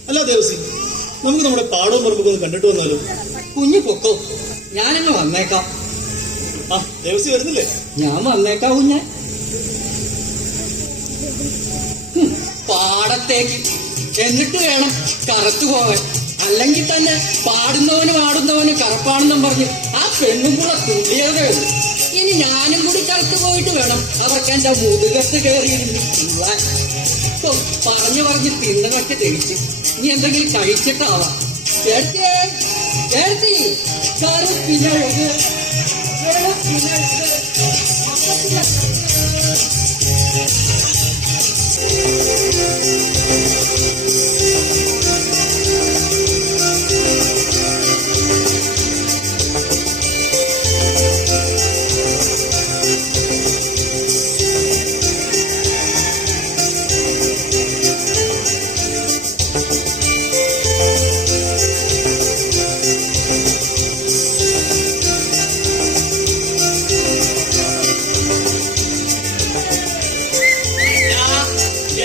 അല്ല ദേവസി, നമുക്ക് നമ്മുടെ പാടവും പറമ്പൊക്കെ ഒന്ന് കണ്ടിട്ട് വന്നാലോ? കുഞ്ഞു പൊക്കോ, ഞാനങ്ങ് വന്നേക്കാം. ആ, ദേവസി വരുന്നില്ലേ? ഞാൻ വന്നേക്കാം കുഞ്ഞെ. പാടത്തേക്ക് എന്നിട്ട് വേണം കറുത്തു പോവാൻ. അല്ലെങ്കിൽ തന്നെ പാടുന്നവന് കറുപ്പാണെന്നും പറഞ്ഞ് ആ പെണ്ണും കൂടെ തുള്ളിയതേ ഉള്ളൂ. ഇനി ഞാനും കൂടി കറുത്തു പോയിട്ട് വേണം അവർക്ക് എന്റെ മുതുകത്ത് കയറിയിരുന്നു തുള്ളാൻ. പറഞ്ഞു തിന്നതൊക്കെ തെളിച്ച് ഇനി എന്തെങ്കിലും കഴിച്ചിട്ടാവാം. കറുപ്പിനഴക്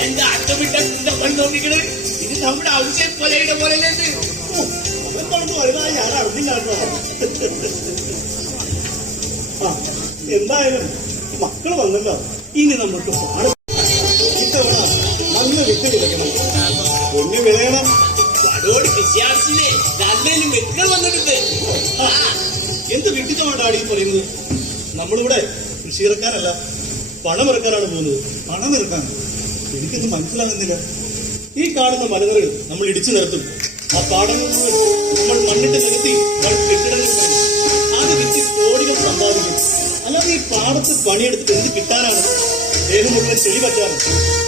എന്റെ അറ്റമിട്ട നോക്കിക്കണ്. ഇത് നമ്മുടെ ഔഷധ പോലെയുടെ പോലെ ഞാൻ അറിഞ്ഞില്ലാട്ടോ. എന്തായാലും മക്കള് വന്നല്ലോ. ഇനി നമുക്ക് പാടും. ഇത്തവണ നല്ല വിത്ത് വിതയ്ക്കണം, ഒന്ന് വിളയണം. അതോട് വിശ്വാസിലെ നല്ലൊരു വെക്കൾ വന്നിട്ടുണ്ട്. എന്ത് വിട്ടിത്തമായിട്ടാണ് ഈ പറയുന്നത്? നമ്മളിവിടെ കൃഷി ഇറക്കാനല്ല, പണം ഇറക്കാനാണ് പോകുന്നത്. പണം ഇറക്കാൻ എനിക്കൊന്നും മനസ്സിലാകുന്നില്ല. ഈ കാണുന്ന മലനിറകൾ നമ്മൾ ഇടിച്ചു നിരത്തും. ആ പാടങ്ങളിൽ നമ്മൾ മണ്ണിട്ട് നിരത്തി കെട്ടിടങ്ങൾ പണി. അത് വിറ്റ് കോടികൾ സമ്പാദിക്കും. അല്ലാതെ ഈ പാടത്ത് പണിയെടുത്തിട്ട് എന്ത് കിട്ടാനാണ്? ദേഹം മുഴുവൻ ചെളി പറ്റാറ്,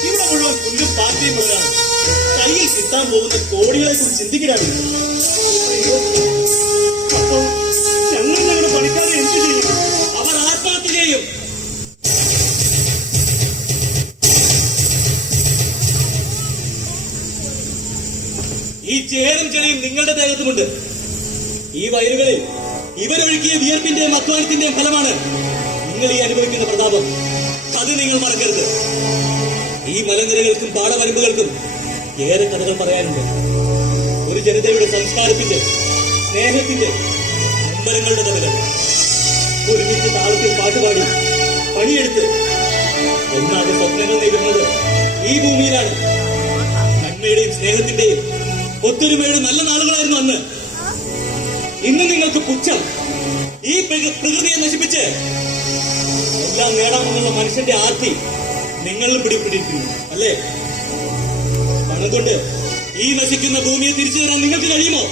ഇവിടെ മുഴുവൻ പുല്ലും പാറ്റയും മുഴുവനാണ്. കയ്യിൽ കിട്ടാൻ പോകുന്ന കോടികളെ കുറിച്ച് ചിന്തിക്കാനാണ്. അപ്പൊ ഞങ്ങൾ ഞങ്ങളുടെ പണിക്കാരെ എന്ത് ചെയ്യും? അവർ ആത്മഹത്യ ചെയ്യും. ഈ ചേരും ചെളിയും നിങ്ങളുടെ ദേഹത്തുമുണ്ട്. ഈ വയലുകളിൽ ഇവരൊഴുക്കിയ വിയർപ്പിന്റെയും അധ്വാനത്തിന്റെയും ഫലമാണ് നിങ്ങൾ ഈ അനുഭവിക്കുന്ന പ്രതാപം. അത് നിങ്ങൾ മറക്കരുത്. ഈ മലനിരകൾക്കും പാടവരമ്പുകൾക്കും ഏറെ കഥകൾ പറയാനുണ്ട്. ഒരു ജനതയുടെ സംസ്കാരത്തിന്റെ, സ്നേഹത്തിന്റെ, അമ്പലങ്ങളുടെ കഥകൾ. ഒരുമിച്ച് താളത്തിൽ പാട്ടുപാടി പണിയെടുത്ത് ഒന്നാകെ സ്വപ്നങ്ങൾ നേടുന്നത് ഈ ഭൂമിയിലാണ്. നന്മയുടെയും സ്നേഹത്തിന്റെയും ഒത്തൊരുമയുടെ നല്ല നാളുകളായിരുന്നു അന്ന്. ഇന്ന് നിങ്ങൾക്ക് പുച്ഛം. ഈ പ്രകൃതിയെ നശിപ്പിച്ച് എല്ലാം നേടാമെന്നുള്ള മനുഷ്യന്റെ ആർത്തി നിങ്ങളും പിടിപ്പെട്ടിരിക്കുന്നു അല്ലേ? പണം കൊണ്ട് ഈ നശിക്കുന്ന ഭൂമിയെ തിരിച്ചു തരാൻ നിങ്ങൾക്ക് കഴിയുമോ?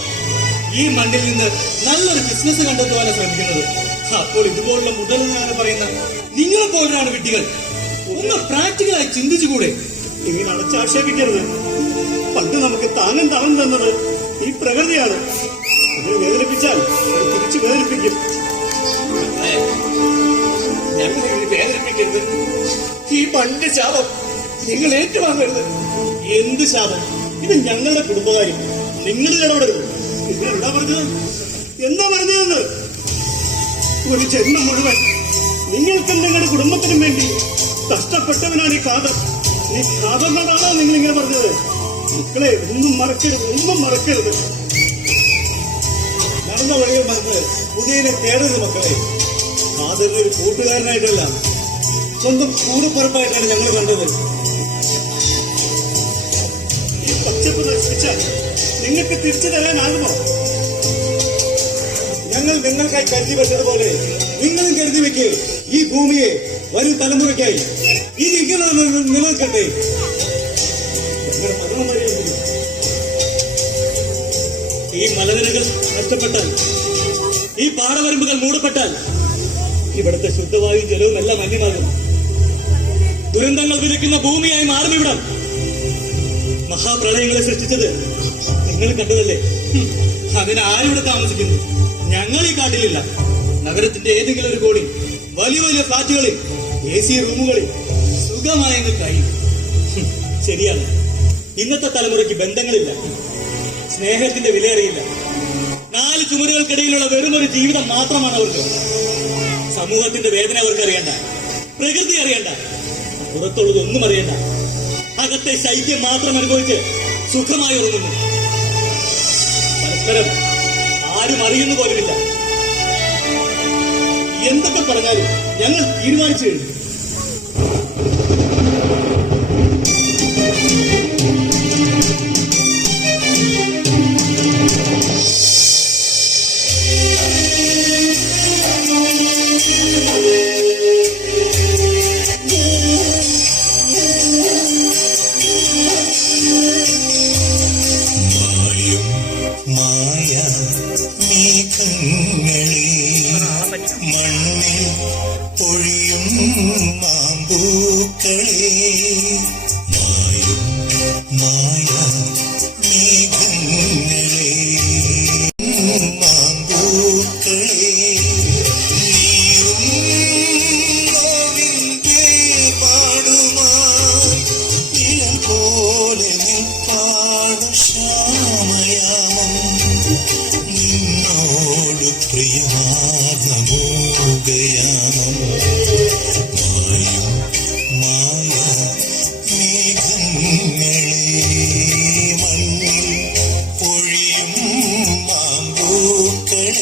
ഈ മണ്ണിൽ നിന്ന് നല്ലൊരു ബിസിനസ് കണ്ടെത്തുവാനാണ് ശ്രമിക്കുന്നത്. അപ്പോൾ ഇതുപോലുള്ള മുതലെന്നാണ് പറയുന്ന നിങ്ങൾ പോലാണ് വിഡ്ഢികൾ. ഒന്ന് പ്രാക്ടിക്കലായി ചിന്തിച്ചുകൂടെ? ഇങ്ങനെ അടച്ചാക്ഷേപിക്കരുത്. പണ്ട് നമുക്ക് താനും തളം തന്നത് ഈ പ്രകൃതിയാണ്. ഇതിനെ വേദനിപ്പിച്ചാൽ അത് തിരിച്ചു വേദനിപ്പിക്കും. ഞങ്ങൾ വേദനിപ്പിക്കരുത്. ഈ പണ്ട് ശാപം നിങ്ങൾ ഏറ്റുവാങ്ങരുത്. എന്ത് ശാപം? ഇത് ഞങ്ങളുടെ കുടുംബകാര്യം, നിങ്ങൾ ഇടപെടരുത്. എന്താ പറഞ്ഞത്? എന്താ പറഞ്ഞതെന്ന്? ഒരു ജന്മം മുഴുവൻ നിങ്ങൾക്കും നിങ്ങളുടെ കുടുംബത്തിനും വേണ്ടി കഷ്ടപ്പെട്ടവനാണ് ഈ ഖാദർ. ഈ ഖാദറിനോടാണോ നിങ്ങൾ ഇങ്ങനെ പറഞ്ഞത്? മക്കളെ, ഒന്നും മറക്കരുത്, ഒന്നും മറക്കരുത്. നടന്ന വഴികൾ മറന്ന് പുതിയനെ തേടരുത് മക്കളെ. ഖാദറിന് ഒരു കൂട്ടുകാരനായിട്ടല്ല, സ്വന്തം കൂടപ്പുറപ്പായിട്ടാണ് ഞങ്ങൾ കണ്ടത്. ഈ പച്ചപ്പ് നശിപ്പിച്ചാൽ നിങ്ങൾക്ക് തിരിച്ചു തരാനാകുമോ? ഞങ്ങൾ നിങ്ങൾക്കായി കരുതി വെച്ചതുപോലെ നിങ്ങളും കരുതി വെക്ക്. ഈ ഭൂമിയെ വരും തലമുറയ്ക്കായി ഇത് ഇങ്ങനെ നിലനിൽക്കട്ടെ. ഞങ്ങളുടെ മരണം വരെയെങ്കിലും ഈ മലനിരകൾ നഷ്ടപ്പെട്ടാൽ, ഈ പാടവരമ്പുകൾ മൂടപ്പെട്ടാൽ ഇവിടുത്തെ ശുദ്ധവായു ജലവും എല്ലാം അന്യമാകും. ദുരന്തങ്ങൾ വിതയ്ക്കുന്ന ഭൂമിയായി മാറും ഇവിടം. മഹാപ്രളയങ്ങളെ സൃഷ്ടിച്ചത് നിങ്ങൾ കണ്ടതല്ലേ? അതിനാരിവിടെ താമസിക്കുന്നു? ഞങ്ങൾ ഈ കാട്ടിലില്ല. നഗരത്തിന്റെ ഏതെങ്കിലും ഒരു കോണിൽ വലിയ വലിയ ഫ്ലാറ്റുകളിൽ AC റൂമുകളിൽ സുഖമായി അങ്ങ് കഴിയും. ശരിയാണ്, ഇന്നത്തെ തലമുറയ്ക്ക് ബന്ധങ്ങളില്ല, സ്നേഹത്തിന്റെ വില അറിയില്ല. 4 ചുമരുകൾക്കിടയിലുള്ള വെറുമൊരു ജീവിതം മാത്രമാണ് അവർക്ക്. സമൂഹത്തിന്റെ വേദന അവർക്ക് അറിയണ്ട, പ്രകൃതി അറിയണ്ട, പുറത്തുള്ളതൊന്നും അറിയണ്ട. അകത്തെ ശൈത്യം മാത്രം അനുഭവിച്ച് സുഖമായി ഉറങ്ങുന്നു. പരസ്പരം ആരും അറിയുന്ന പോലുമില്ല. എന്തൊക്കെ പറഞ്ഞാലും ഞങ്ങൾ തീരുമാനിച്ചു കഴിഞ്ഞു. മായ മേഘങ്ങളെ മണ്ണിൽ പൊഴിയും മാമ്പൂക്കളെ മായും മായ മേഘങ്ങളെ മാമ്പൂക്കളെ നീറും നോവിന്റെ പാടുമായി ഇളം പോലെ നിൽപ്പാടും ശ്യാമയാമം നിന്നോട് പ്രിയമാർന്ന മൂകയാമം മായും മായ മേഘങ്ങളെ മണ്ണിൽ പൊഴിയും മാമ്പൂക്കളെ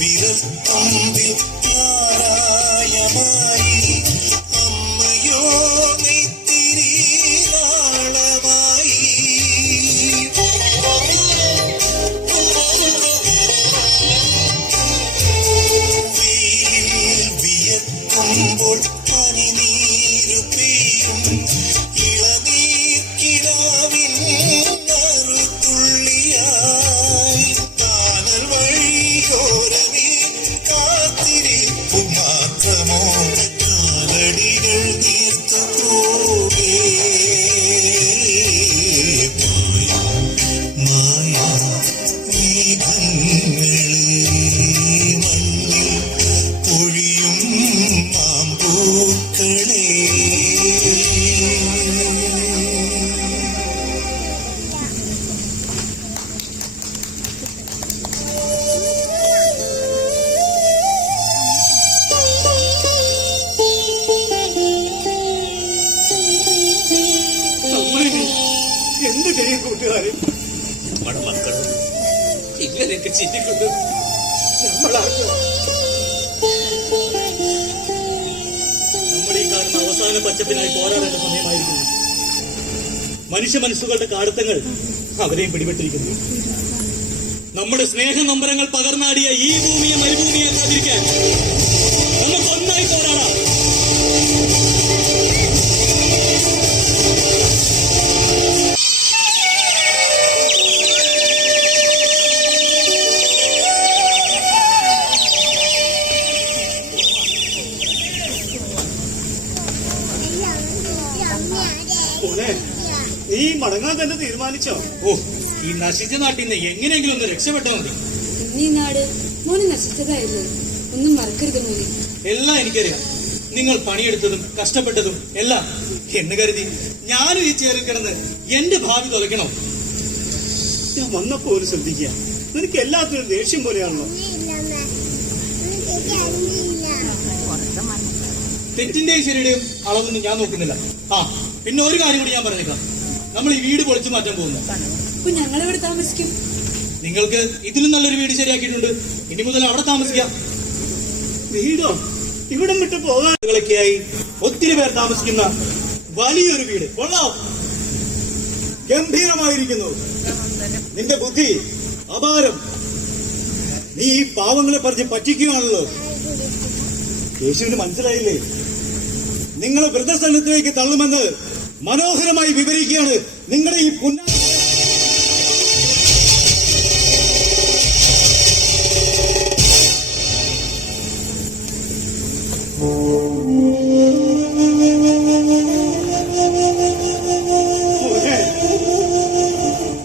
വിരൽത്തുമ്പിൽ നാരായമായി അമ്മയോ നെയ്ത്തിരി നാളമായി വെയിലിൽ വിയർക്കുമ്പോൾ പനിനീര് പെയ്യും ഇളനീർ കിടാവിൻ നറുതുള്ളിയായി കാനൽ വഴിയോരമേ കാത്തിരിപ്പു മാത്രമോ കാലടികൾ നീർത്തു പോകേ മായ മേഘങ്ങളെ മണ്ണിൽ പൊഴിയും മാമ്പൂക്കളെ നമ്മുടെ മക്കളും ഇങ്ങനെയൊക്കെ ചിന്തിക്കുന്നു നമ്മളാണ്. നമ്മുടെ ഈ കാണുന്ന അവസാന പച്ചപ്പിനായി പോരാടേണ്ട സമയമായിരിക്കുന്നു. മനുഷ്യ മനസ്സുകളുടെ കാടത്തങ്ങൾ അവരെയും പിടിപെട്ടിരിക്കുന്നു. നമ്മുടെ സ്നേഹ നമ്പരങ്ങൾ പകർന്നാടിയ ഈ ഭൂമിയെ മരുഭൂമിയാക്കാതിരിക്കാൻ നമുക്ക് ഒന്നായി പോരാടാം. നീ മടങ്ങാൻ തന്നെ തീരുമാനിച്ചോ? ഓ, ഈ നശിച്ച നാട്ടിൽ നിന്ന് എങ്ങനെയെങ്കിലും ഒന്ന് രക്ഷപ്പെട്ടാൽ മതി. ഇന്ന് ഈ നാട് മോന് നശിച്ചതായിരുന്നു. ഒന്നും മറക്കരുത് മോനെ. എല്ലാം എനിക്കറിയാം. നിങ്ങൾ പണിയെടുത്തതും കഷ്ടപ്പെട്ടതും എല്ലാം എന്ന് കരുതി ഞാനും ഈ ചേറിൽ കിടന്ന് എന്റെ ഭാവി തുലയ്ക്കണോ? ഞാൻ വന്നപ്പോ ഒരു ശ്രദ്ധിക്കുക, നിനക്ക് എല്ലാത്തിനും ദേഷ്യം പോലെയാണല്ലോ. തെറ്റിന്റെയും ശരിയുടെയും അളവൊന്നും ഞാൻ നോക്കുന്നില്ല. ആ, പിന്നെ ഒരു കാര്യം കൂടി ഞാൻ പറഞ്ഞേക്കാം. നമ്മൾ ഈ വീട് പൊളിച്ചു മാറ്റാൻ പോകുന്നു. അപ്പൊ ഞങ്ങളെവിടെ താമസിക്കും? നിങ്ങൾക്ക് ഇതിലും നല്ലൊരു വീട് ശരിയാക്കിയിട്ടുണ്ട്. ഇനി മുതൽ അവിടെ താമസിക്കാം. വീടോ? ഇവിടം വിട്ട് പോകാനൊക്കെയായി ഒത്തിരി പേർ താമസിക്കുന്ന വലിയൊരു വീട്. കൊള്ളാം, ഗംഭീരമായിരിക്കുന്നു. നിന്റെ ബുദ്ധി അപാരം. നീ ഈ പാവങ്ങളെ പറഞ്ഞ് പറ്റിക്കുകയാണല്ലോ. യേശുവിന് മനസ്സിലായില്ലേ? നിങ്ങളെ വൃദ്ധസദനത്തിലേക്ക് തള്ളുമെന്ന് മനോഹരമായി വിവരിക്കുകയാണ് നിങ്ങളുടെ ഈ പുന്ന.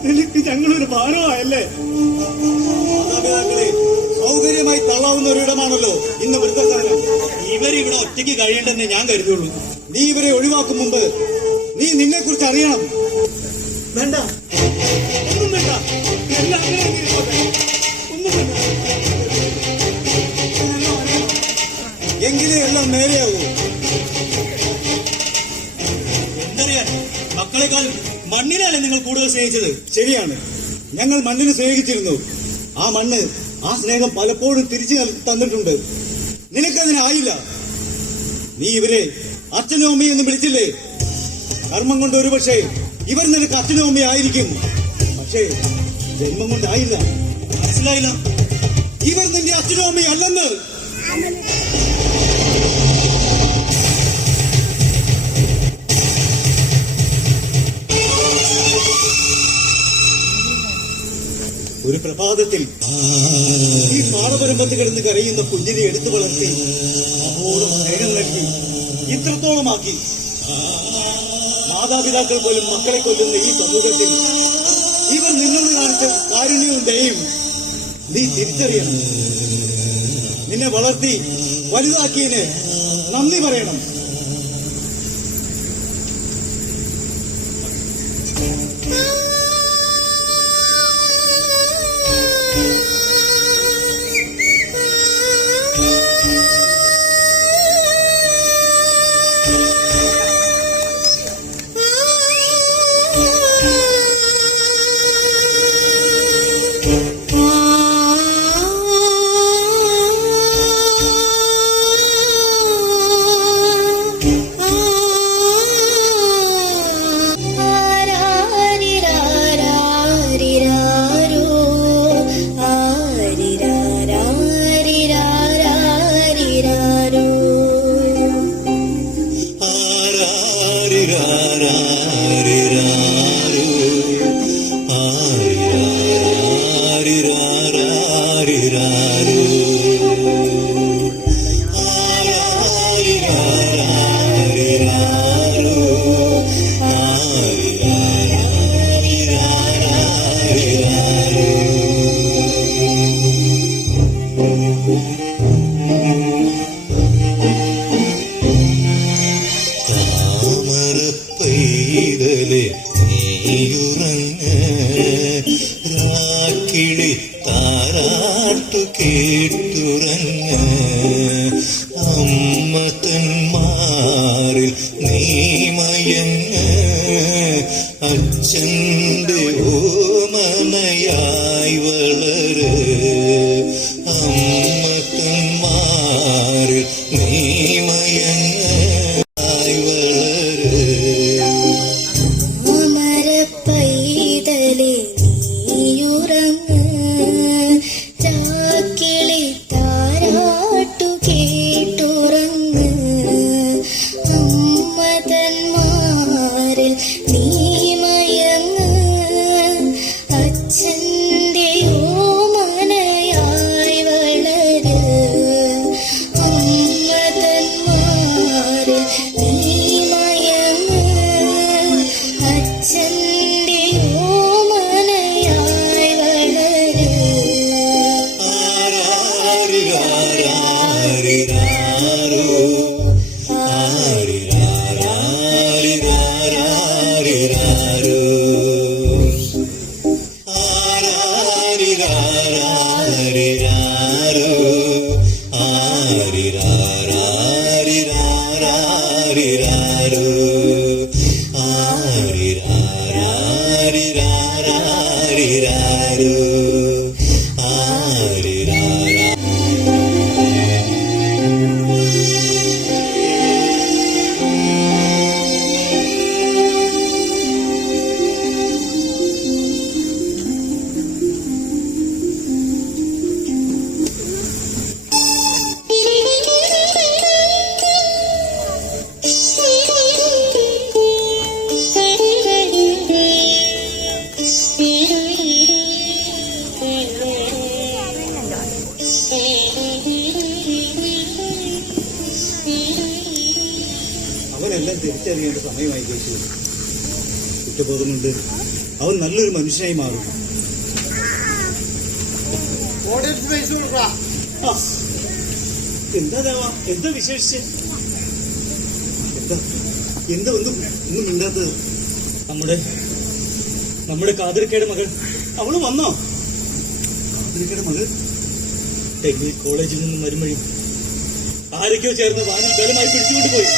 നിനക്ക് ഞങ്ങളൊരു ഭാരമായല്ലേ? മാതാപിതാക്കളെ സൗകര്യമായി തള്ളാവുന്ന ഒരിടമാണല്ലോ ഇന്ന് വൃദ്ധസദനം. ഇവരിവിടെ ഒറ്റയ്ക്ക് കഴിയേണ്ടെന്ന് ഞാൻ കരുതുള്ളൂ. നീ ഇവരെ ഒഴിവാക്കും മുമ്പ് നീ നിന്നെ കുറിച്ച് അറിയണം. വേണ്ട, ഒന്നും വേണ്ട. എല്ലാം അങ്ങനെ അങ്ങ് ഇരുന്നോട്ടെ. ഒന്നും വേണ്ട. എങ്കിലേ എല്ലാം നേരെയാവൂ. എന്തറിയാൻ, മക്കളെക്കാൾ മണ്ണിനല്ലേ നിങ്ങൾ കൂടുതൽ സ്നേഹിച്ചത്? ശരിയാണ്, ഞങ്ങൾ മണ്ണിനെ സ്നേഹിച്ചിരുന്നു. ആ മണ്ണ് ആ സ്നേഹം പലപ്പോഴും തിരിച്ചു തന്നിട്ടുണ്ട്. നിനക്കതിനായില്ല. നീ ഇവരെ അച്ഛനും അമ്മയും എന്ന് വിളിച്ചില്ലേ? കർമ്മം കൊണ്ട് ഒരുപക്ഷെ ഇവർ നിനക്ക് അച്ഛനും അമ്മയും ആയിരിക്കും. പക്ഷേ ജന്മം കൊണ്ടായില്ല. മനസ്സിലായില്ല. ഇവർ നിന്റെ അച്ഛനും അമ്മയും അല്ലെന്ന്. ഒരു പ്രഭാതത്തിൽ ഈ പാടപരമ്പത്ത് കിടന്ന് കരയുന്ന കുഞ്ഞിനെ എടുത്തു വളർത്തി അപ്പോഴും സ്നേഹം നൽകി ഇത്രത്തോളമാക്കി. മാതാപിതാക്കൾ പോലും മക്കളെ കൊല്ലുന്ന ഈ സമൂഹത്തിൽ ഇവർ നിന്നോട് കാണിച്ച കാരുണ്യവും ദയയും നീ തിരിച്ചറിയണം. നിന്നെ വളർത്തി വലുതാക്കിയതിന് നന്ദി പറയണം. രാക്കിളി താരാട്ടു കേട്ടുറങ്ങ അമ്മതന്മാരിൽ നീമയങ്ങ അച്ഛന്റെ ഓമനയ മാനയായി വളര് അമ്മത്തന്മാരിൽ നീമയങ്ങായി വളര് മരപ്പൈതലേ നീയുറങ്ങ് ചാക്കിളി താരാട്ടു കേട്ടുറങ്ങ് അമ്മതന്മാരിൽ നീ മയങ്ങ് അച്ഛൻ്റെ ഓമനയായി വളര് അമ്മതന്മാരിൽ നീ മയങ്ങ് അച്ഛൻ്റെ ഓമനയായി വളര് ആരാരിരാരാരിരാരോ ആരിരാരാരിരാരാരിരാരോ ആരാരിരാരാരിരാരോ ആരിരാരാരിരാരാരിരാരോ ആരിരാരാരിരാരാരിരാരോ ആരിരാരാ അവനെല്ലാം തിരിച്ചറിയേണ്ട സമയമായി കേശു. കുറ്റബോധമുണ്ട്. അവൻ നല്ലൊരു മനുഷ്യനായി മാറും. ആ, എന്താ ദേവാ, എന്താ വിശേഷിച്ച്? എന്താ എന്താ ഒന്നും മിണ്ടാത്തത്? നമ്മുടെ കാതിരക്കയുടെ മകൾ അവള് വന്നോ? കാതിരക്കയുടെ മകൾ ഡൽഹി കോളേജിൽ നിന്നും വരുമ്പഴി ആരൊക്കെയോ ചേർന്ന് വാനിൽ ബലമായി പിടിച്ചുകൊണ്ട് പോയി.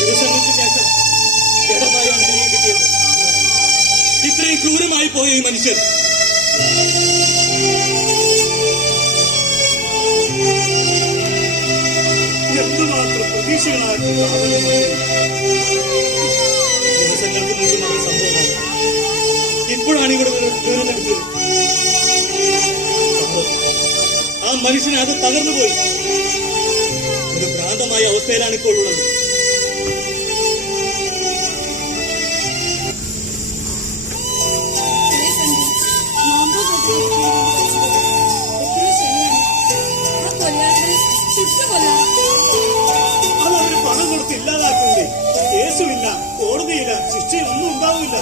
ദിവസങ്ങൾക്ക് ശേഷം ജഡമായാണ് തിരികെ കിട്ടിയത്. ഇത്രയും ക്രൂരമായി പോയ ഈ മനുഷ്യൻ എന്തുമാത്രം പ്രതീക്ഷകളായിരുന്നു. ദിവസങ്ങൾക്ക് മുമ്പ് നടന്ന സംഭവമാണ്. ഇപ്പോഴാണ് ഇവിടെ വിവരം ലഭിച്ചത്. ആ മനുഷ്യന് അത് തകർന്നുപോയി. ഒരു ഭ്രാന്തമായ അവസ്ഥയിലാണ് ഇപ്പോൾ ഉള്ളത്. അതവര് പണം കൊടുത്ത് ഇല്ലാതാക്കുന്നുണ്ട്. കേസുമില്ല, കോടതിയില്ല, ശിക്ഷയൊന്നും ഉണ്ടാവില്ല.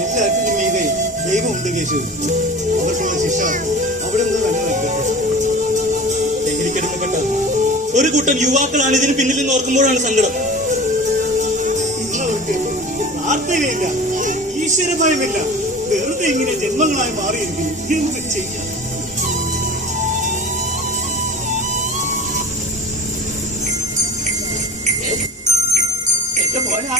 എല്ലാത്തിനും മീതെ ദൈവമുണ്ട് കേശു. അവർക്കുള്ള ശിക്ഷ അവിടെ നിന്ന് തന്നെ നൽകട്ടെ. ശേഖരിക്കപ്പെടുന്ന ഒരു കൂട്ടം യുവാക്കളാണ് ഇതിന് പിന്നിൽ നിന്ന് ഓർക്കുമ്പോഴാണ് സങ്കടം. ഇന്നവർക്ക് പ്രാർത്ഥനയില്ല, ഈശ്വരഭയമില്ല, വെറുതെ ഇങ്ങനെ ജന്മങ്ങളായി മാറിയിരിക്കുന്നു. എന്ത് ചെയ്യാം? എന്റെ മോനാ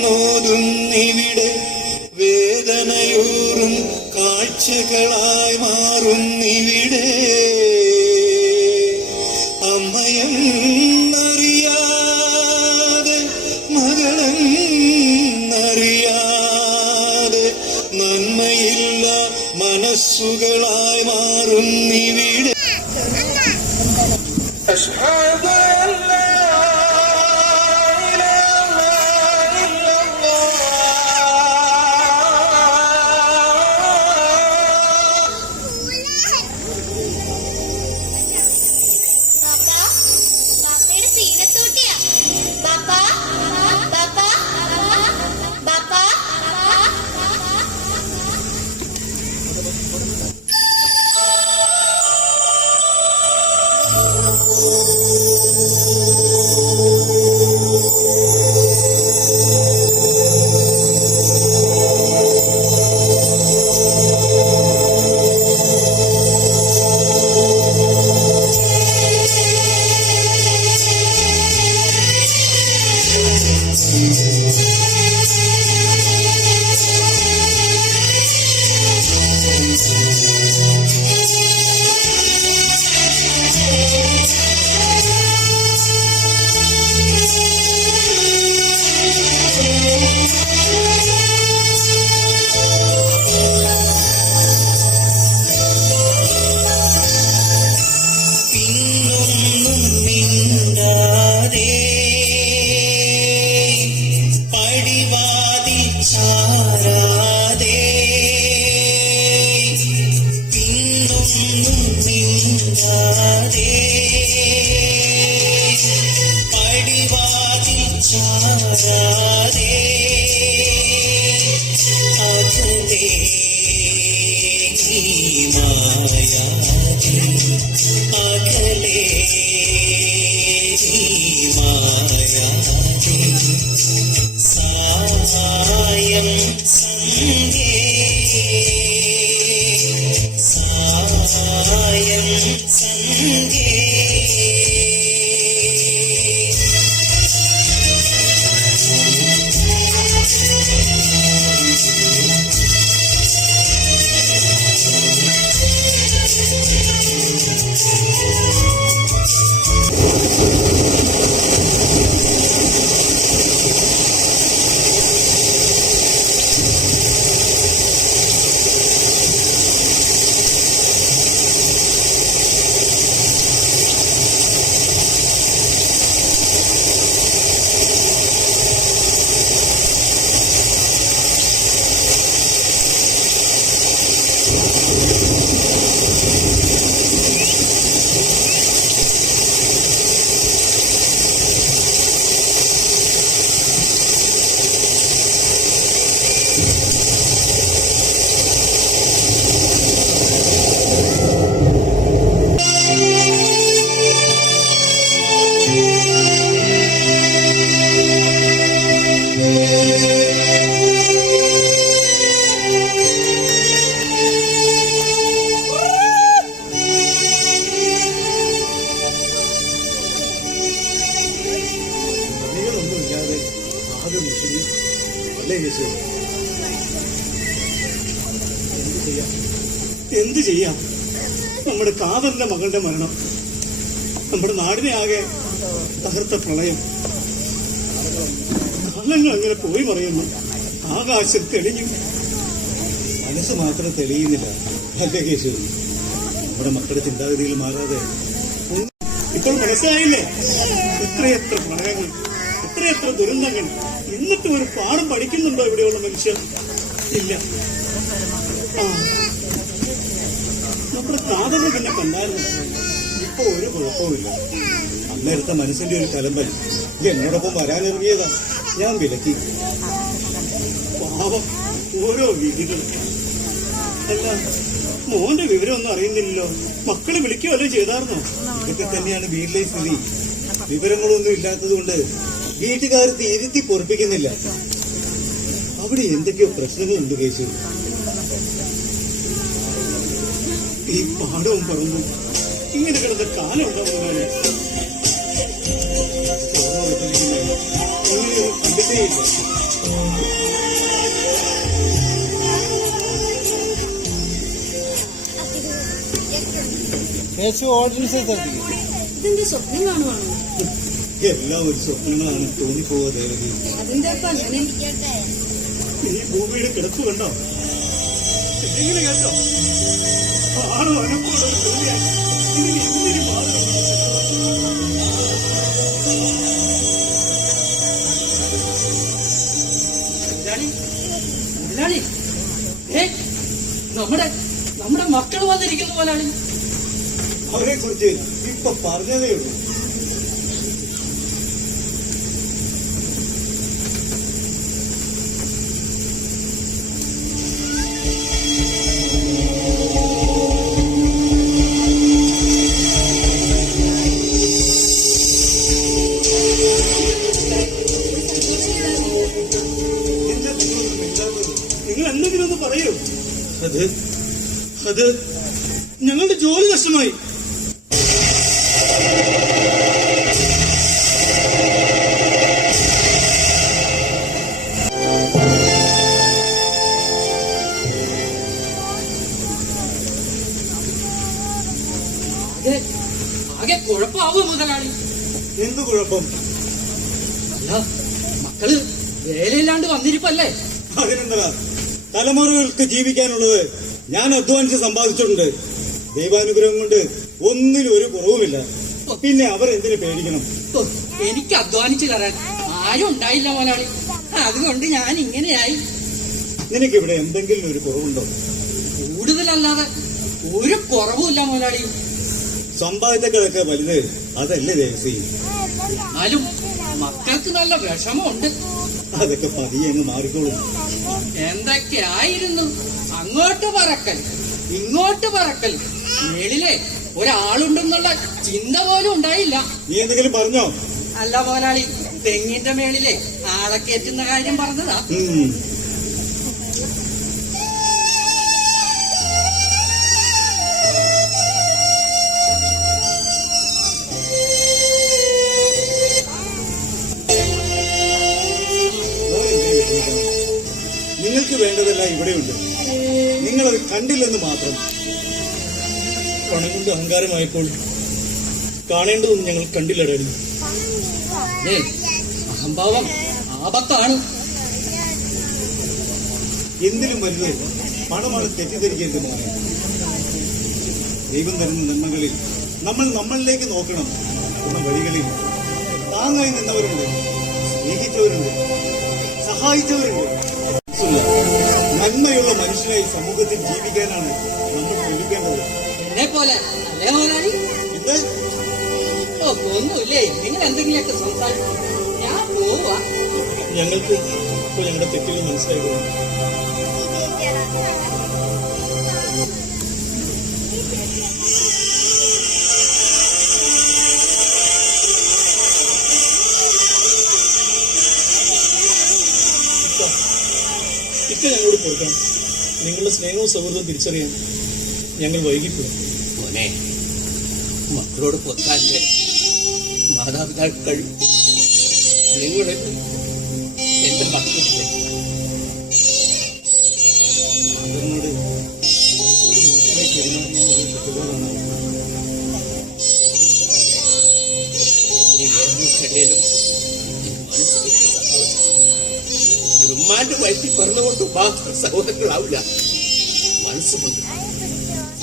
ഭാരതാംബയെന്നോതുന്നിവിടെ വേദനയൂറും കാഴ്ചകളായി മാറുന്നിവിടെ. അമ്മയെന്നറിയാതെ മകളെന്നറിയാതെ أشهد أن لا إله إلا ബാപ്പയുടെ സീനത്തൂട്ടിയാ. ബാപ്പ, ബാപ്പ, ബാപ്പ. പിന്നൊന്നും മിണ്ടാതെ പടിവാതിൽ ചാരാതെ പിന്നൊന്നും മിണ്ടാതെ പടിവാതിൽ ചാരാതെ അകലെ മായാതെ അകലെ മായാതെ സായം സന്ധ്യേ സായം സന്ധ്യേ പണികളൊന്നുമില്ലാതെ ആകെ മുഷിഞ്ഞു അല്ലേ യേശു? എന്ത് ചെയ്യാം? നമ്മുടെ കാതലിന്റെ മകളുടെ മരണം, നമ്മുടെ നാടിനെ ആകെ തകർത്ത പ്രളയം, കാലങ്ങൾ അങ്ങനെ പോയി മറയുന്നു. ആകാശം തെളിഞ്ഞു, മനസ്സ് മാത്രം തെളിയുന്നില്ല അല്ലേ കേശു? നമ്മുടെ മക്കളുടെ ചിന്താഗതികൾ മാറാതെ ഇപ്പോൾ മനസ്സിലായില്ലേ? എത്രയെത്ര പ്രളയങ്ങൾ, എത്രയെത്ര ദുരന്തങ്ങൾ. എന്നിട്ടും ഒരു പാഠം പഠിക്കുന്നുണ്ടോ ഇവിടെയുള്ള മനുഷ്യർ? ഇല്ല. നമ്മുടെ കാതകൾ പിന്നെ കണ്ടായിരുന്നു. ഇപ്പൊ ഒരു കുഴപ്പമില്ല. അന്നേരത്തെ മനസ്സിന്റെ ഒരു കലമ്പൽ എന്നോടൊപ്പം വരാനിറങ്ങിയതാ, ഞാൻ വിലക്കി. പാവം ഓരോ വിധികൾ. അല്ല, മോന്റെ വിവരമൊന്നും അറിയുന്നില്ലല്ലോ. മക്കള് വിളിക്കുകയല്ലോ ചെയ്താർന്നോ? ഇതൊക്കെ തന്നെയാണ് വീട്ടിലെ സ്ഥിതി. വിവരങ്ങളൊന്നും ഇല്ലാത്തതുകൊണ്ട് വീട്ടുകാർക്ക് ഇരുത്തി പൊറപ്പിക്കുന്നില്ല. അവിടെ എന്തൊക്കെയോ പ്രശ്നങ്ങളുണ്ട് കേശു. ഈ പാടവും പറന്നു ഇങ്ങനെ കിടന്ന കാലം ഉണ്ടാവുന്നതാണ്. അങ്ങനെയൊന്നും കണ്ടിട്ടേയില്ല. ഇതെന്താ സ്വപ്നം കാണുവാണോ? എല്ലാം ഒരു സ്വപ്നങ്ങളാണ് തോന്നിപ്പോവാ ദേവതി. അതെന്താ ഇപ്പൊ അങ്ങനെ? ഈ ഭൂമിയുടെ കിടപ്പ് കണ്ടോ? എങ്ങനെ കേട്ടോ? ആണോ അനക്കോടെ ഇതിന് എന്തിനു ബാധ? മുതലാളി? അവരെ കുറിച്ച് ഇപ്പൊ പറഞ്ഞതേ ഉള്ളൂ. നിങ്ങൾ എന്തെങ്കിലും ഒന്ന് പറയൂ. അത് ഞങ്ങളുടെ ജോലി നഷ്ടമായി. ആകെ കുഴപ്പമാവോ മുതലാളി? എന്തു കുഴപ്പം? അല്ല, മക്കള് വേലയില്ലാണ്ട് വന്നിരിപ്പല്ലേ? അതിനെന്താ, തലമുറകൾക്ക് ജീവിക്കാനുള്ളത് ഞാൻ അധ്വാനിച്ച് സമ്പാദിച്ചിട്ടുണ്ട്. ദൈവാനുഗ്രഹം കൊണ്ട് ഒന്നിനും ഒരു കുറവുമില്ല. പിന്നെ അവർ എന്തിനു പേടിക്കണം? ഓ, എനിക്ക് അധ്വാനിച്ചു തരാൻ ആരും ഉണ്ടായില്ല മുതലാളി. അതുകൊണ്ട് ഞാൻ ഇങ്ങനെയായി. നിനക്കിവിടെ എന്തെങ്കിലും ഒരു കുറവുണ്ടോ? കൂടുതലല്ലാതെ ഒരു കുറവുമില്ല മുതലാളി. സമ്പാദിച്ചകളൊക്കെ വലുത് അതല്ലേ ദേവസി? എന്നാലും മക്കൾക്ക് നല്ല വിഷമമുണ്ട്. അതൊക്കെ പതിയെ അങ്ങ് മാറിക്കോളും. എന്തൊക്കെയായിരുന്നു അങ്ങോട്ട് പറക്കൽ ഇങ്ങോട്ട് പറക്കൽ. മേളിലെ ഒരാളുണ്ടെന്നുള്ള ചിന്ത പോലും ഉണ്ടായില്ല. നീ എന്തെങ്കിലും പറഞ്ഞോ? അല്ല മുതലാളി, തെങ്ങിന്റെ മേളിലെ ആളെ കയറ്റുന്ന കാര്യം പറഞ്ഞതാ. നിങ്ങൾക്ക് വേണ്ടതെല്ലാം ഇവിടെയുണ്ട്. നിങ്ങളത് കണ്ടില്ലെന്ന് മാത്രം. പണം കൊണ്ട് അഹങ്കാരമായപ്പോൾ കാണേണ്ടതൊന്നും ഞങ്ങൾ കണ്ടില്ല ഡാഡി. അഹംഭാവം ആപത്താണ്. എന്തിനും വലുത് പണമാണ് തെറ്റിദ്ധരിക്കരുത് മോനെ. ദൈവം തരുന്ന നന്മകളിൽ നമ്മൾ നമ്മളിലേക്ക് നോക്കണം. എന്ന വഴികളിൽ താങ്ങായി നിന്നവരുണ്ട്, സ്നേഹിച്ചവരുണ്ട്, സഹായിച്ചവരുണ്ട്. നന്മയുള്ള മനുഷ്യനായി സമൂഹത്തിൽ ജീവിക്കാനാണ് നമ്മൾ ശ്രമിക്കേണ്ടത്. എന്നെ പോലെ അല്ലേ മുതലാളി? എന്ത്? ഓ, ഒന്നുമില്ലേ, നിങ്ങൾ എന്തെങ്കിലുമൊക്കെ സംസാരിക്കും. ഞാൻ പോവാ. ഞങ്ങൾക്ക് ഇപ്പോൾ ഞങ്ങളുടെ തെറ്റുകൾ മനസ്സിലായിരുന്നു. ഇക്ക ഞങ്ങളോട് കൊടുക്കണം. നിങ്ങളുടെ സ്നേഹവും സൗഹൃദവും തിരിച്ചറിയാൻ ഞങ്ങൾ വൈകിപ്പോയി. മോനെ, മക്കളോട് പൊക്കാൻ്റെ മാതാപിതാക്കൾ കഴിയും. നിങ്ങളുടെ എന്റെ മക്കളില്ലേ? അവരോട് ഈ വേദനയ്ക്കിടയിലും മനസ്സിൽ സന്തോഷം. ഉമ്മാന്റെ വയറ്റിൽ പറഞ്ഞുകൊണ്ട് മാത്രം സഹോദരങ്ങളാവില്ല. മനസ്സുകൊണ്ട്,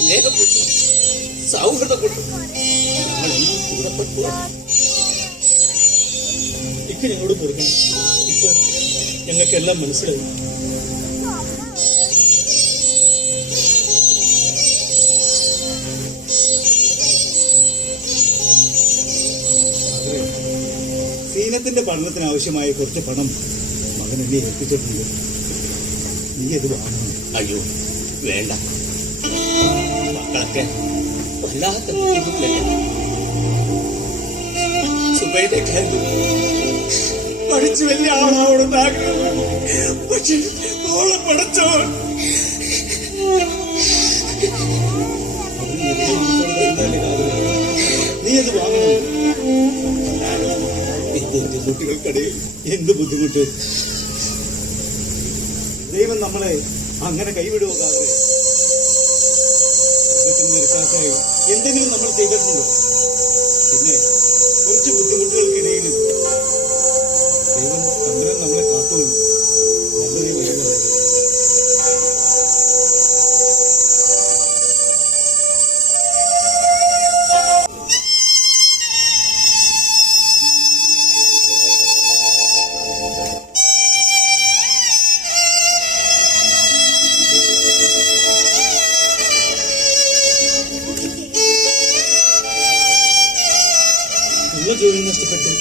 സ്നേഹം കൊണ്ട്, സൗഹൃദം കൊണ്ട് ഞങ്ങളെല്ലാം കൂടപ്പെട്ടു. ഇക്ക ഞങ്ങളോട് കൊടുക്കണം. ഇപ്പോൾ ഞങ്ങൾക്കെല്ലാം മനസ്സിലായി. സീനത്തിന്റെ പഠനത്തിന് ആവശ്യമായ കുറച്ച് പണം മകൻ എന്നെ ഏൽപ്പിച്ചിട്ടുണ്ട്. നീ അത് വാങ്ങണം. അയ്യോ വേണ്ട, മക്കളൊക്കെ വല്ലാത്ത ബുദ്ധിമുട്ടില്ലല്ലോ. സുബൈയുടെ കാര്യം പഠിച്ചു വലിയ ആളാവണമെന്ന് ആഗ്രഹം. പക്ഷെ ഓളെ പഠിച്ചോ നീ അത് വാങ്ങണം. എന്റെ കുട്ടികൾക്കിടയിൽ എന്ത് ബുദ്ധിമുട്ട്. ദൈവം നമ്മളെ അങ്ങനെ കൈവിടുവോകാതെ നിരക്കാക്കായി എന്തെങ്കിലും നമ്മൾ ചെയ്തിട്ടുണ്ടോ? പിന്നെ കുറച്ച് ബുദ്ധിമുട്ടുകൾക്കിടയിലും ദൈവം തമ്പുരാൻ നമ്മളെ കാത്തോളും. നല്ലൊരു വഴിപാട്. ഉള്ള ജോലി നഷ്ടപ്പെട്ട്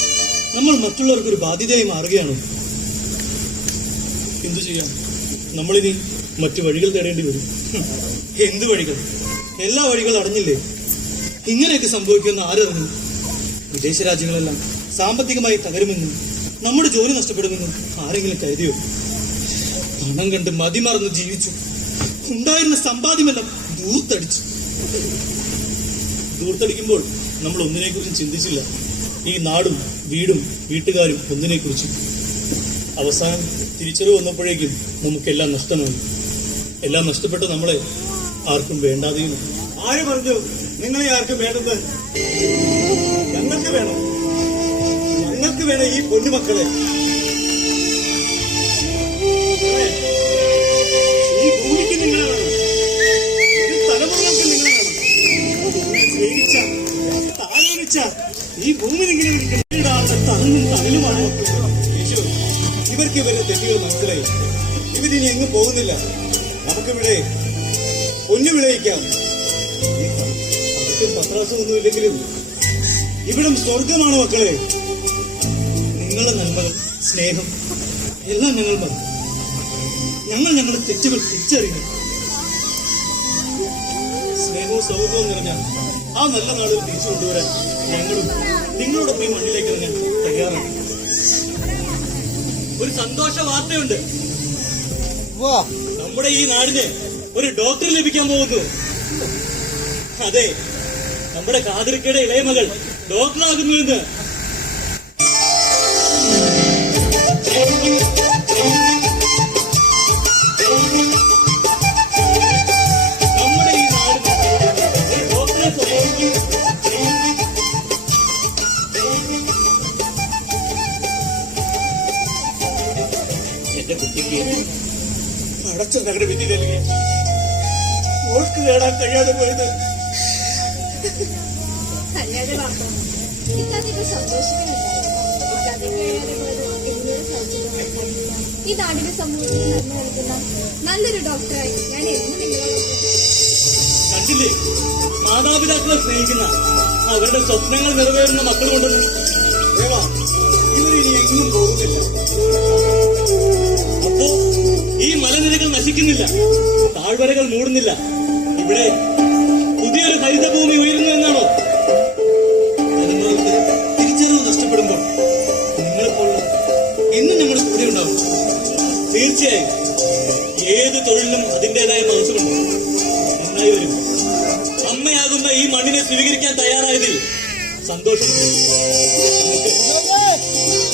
നമ്മൾ മറ്റുള്ളവർക്ക് ഒരു ബാധ്യതയായി മാറുകയാണോ? എന്തു ചെയ്യാം, നമ്മളിനി മറ്റു വഴികൾ തേടേണ്ടി വരും. എന്ത് വഴികൾ? എല്ലാ വഴികളും അടഞ്ഞില്ലേ? ഇങ്ങനെയൊക്കെ സംഭവിക്കുമെന്ന് ആരറിഞ്ഞു? വിദേശ രാജ്യങ്ങളെല്ലാം സാമ്പത്തികമായി തകരുമെന്നും നമ്മുടെ ജോലി നഷ്ടപ്പെടുമെന്നും ആരെങ്കിലും കരുതിയോ? പണം കണ്ട് മതിമറന്ന് ജീവിച്ചു. ഉണ്ടായിരുന്ന സമ്പാദ്യമെല്ലാം ദൂർത്തടിക്കുമ്പോൾ നമ്മൾ ഒന്നിനെക്കുറിച്ചും ചിന്തിച്ചില്ല. ഈ നാടും വീടും വീട്ടുകാരും ഒന്നിനെക്കുറിച്ചും. അവസാനം തിരിച്ചറിവ് വന്നപ്പോഴേക്കും നമുക്കെല്ലാം നഷ്ടമായി. എല്ലാം നഷ്ടപ്പെട്ട നമ്മളെ ആർക്കും വേണ്ടാതെയും. ആര് പറഞ്ഞു നിങ്ങളെ ആർക്കും വേണ്ടത്? ഞങ്ങൾക്ക് വേണം, ഞങ്ങൾക്ക് വേണം ഈ പൊന്നുമക്കളെ. ഈ ഭൂമിക്ക് നിങ്ങളെ വേണം, ഒരു തലമുറകൾക്ക് നിങ്ങളെ വേണം. സ്നേഹിച്ച താലോലിച്ച ഈ ഭൂമി നിങ്ങളിടാവുന്ന തണലും തണലുമാണ് മക്കൾ. ഇവർക്ക് ഇവരുടെ തെറ്റുകൾ മനസ്സിലായി. ഇവരിനി എങ്ങും പോകുന്നില്ല. നമുക്കിവിടെ പൊന്നു വിളയിക്കാം. പത്രാസമൊന്നും ഇല്ലെങ്കിലും ഇവിടം സ്വർഗമാണ് മക്കളെ. നിങ്ങളുടെ നന്മകൾ, സ്നേഹം എല്ലാം ഞങ്ങൾ മതി. ഞങ്ങളുടെ തെറ്റുകൾ തിരിച്ചറിയുന്നു. സ്നേഹവും സൗഹൃദവും നിറഞ്ഞ ആ നല്ല നാടുകൾ തിരിച്ചു കൊണ്ടുവരാൻ ഞങ്ങളും നിങ്ങളോടൊപ്പം ഈ മണ്ണിലേക്ക് ഇറങ്ങാൻ തയ്യാറാണ്. ഒരു സന്തോഷ വാർത്തയുണ്ട്. നമ്മുടെ ഈ നാടിന് ഒരു ഡോക്ടർ ലഭിക്കാൻ പോകുന്നു. അതെ, നമ്മുടെ കാതിരിക്കയുടെ ഇളയ മകൾ ഡോക്ടറാകുന്നുവെന്ന്. നമ്മുടെ ഈ നാടിന് ഒരു ഡോക്ടറെ സ്വഭാവം. എന്റെ കുട്ടിക്ക് അടച്ച നഗര വിധി നൽകി ഓൾക്ക് നേടാൻ കഴിയാതെ പോയത്. അല്ലാതെ വാപ്പ ഇക്കാതിപ്പോ സന്തോഷിക്കുന്നുണ്ടാവും. ഇക്കാതിക്ക് കഴിയാതെ പോയത് എന്നോട് സൗജന്യമായി. ഈ നാടിന്റെ സമൂഹത്തിൽ നന്മ നൽകുന്ന നല്ലൊരു ഡോക്ടറായി ഞാൻ എന്നും നിങ്ങളോടൊപ്പം. കണ്ടില്ലേ, മാതാപിതാക്കളെ സ്നേഹിക്കുന്ന അവരുടെ സ്വപ്നങ്ങൾ നിറവേറുന്ന മക്കളുണ്ടെന്ന്. ഇവരിനി എങ്ങും പോകുന്നില്ല. അപ്പോ ഈ മലനിരകൾ നശിക്കുന്നില്ല, താഴ്വരകൾ മൂടുന്നില്ല. ഇവിടെ പുതിയൊരു ഹരിതഭൂമി ഉയരുന്നു എന്നാണോ? ജനങ്ങൾക്ക് തിരിച്ചറിവ് നഷ്ടപ്പെടുമ്പോൾ നിങ്ങളെപ്പോലുള്ള എന്നും ഞങ്ങളുടെ കൂടെ ഉണ്ടാവും. തീർച്ചയായും ഏത് തൊഴിലിനും അതിൻ്റെതായ മനസ്സുമുണ്ട്. നന്നായി വരും. അമ്മയാകുന്ന ഈ മണ്ണിനെ സ്വീകരിക്കാൻ തയ്യാറായതിൽ സന്തോഷമുണ്ട്.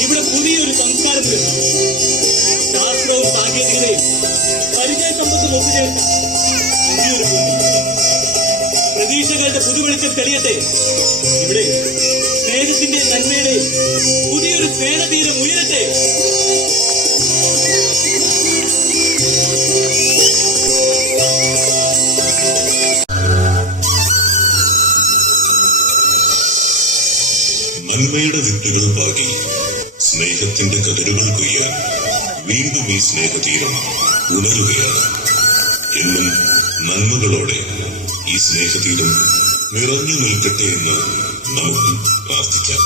ഇവിടെ പുതിയൊരു സംസ്കാരം വരുന്നു. ശാസ്ത്രവും സാങ്കേതികതയും പരിചയ സമ്പത്തും ഒത്തുചേർന്ന പുതിയൊരു ഭൂമി. പ്രതീക്ഷകളുടെ പുതുവെളിച്ചം തെളിയട്ടെ. ഇവിടെ സ്നേഹത്തിന്റെ നന്മയുടെ പുതിയൊരു സ്നേഹതീരം ഉയരട്ടെ. നന്മയുടെ വിത്തുകൾ പാകി സ്നേഹത്തിന്റെ കതിരുകൾ കൊയ്യാൻ വീണ്ടും ഈ സ്നേഹതീരം ഉണരുകയാണ്. എന്നും നന്മകളോടെ ഈ സ്നേഹതീരം നിറഞ്ഞു നിൽക്കട്ടെ എന്ന് നമുക്ക് പ്രാർത്ഥിക്കാം.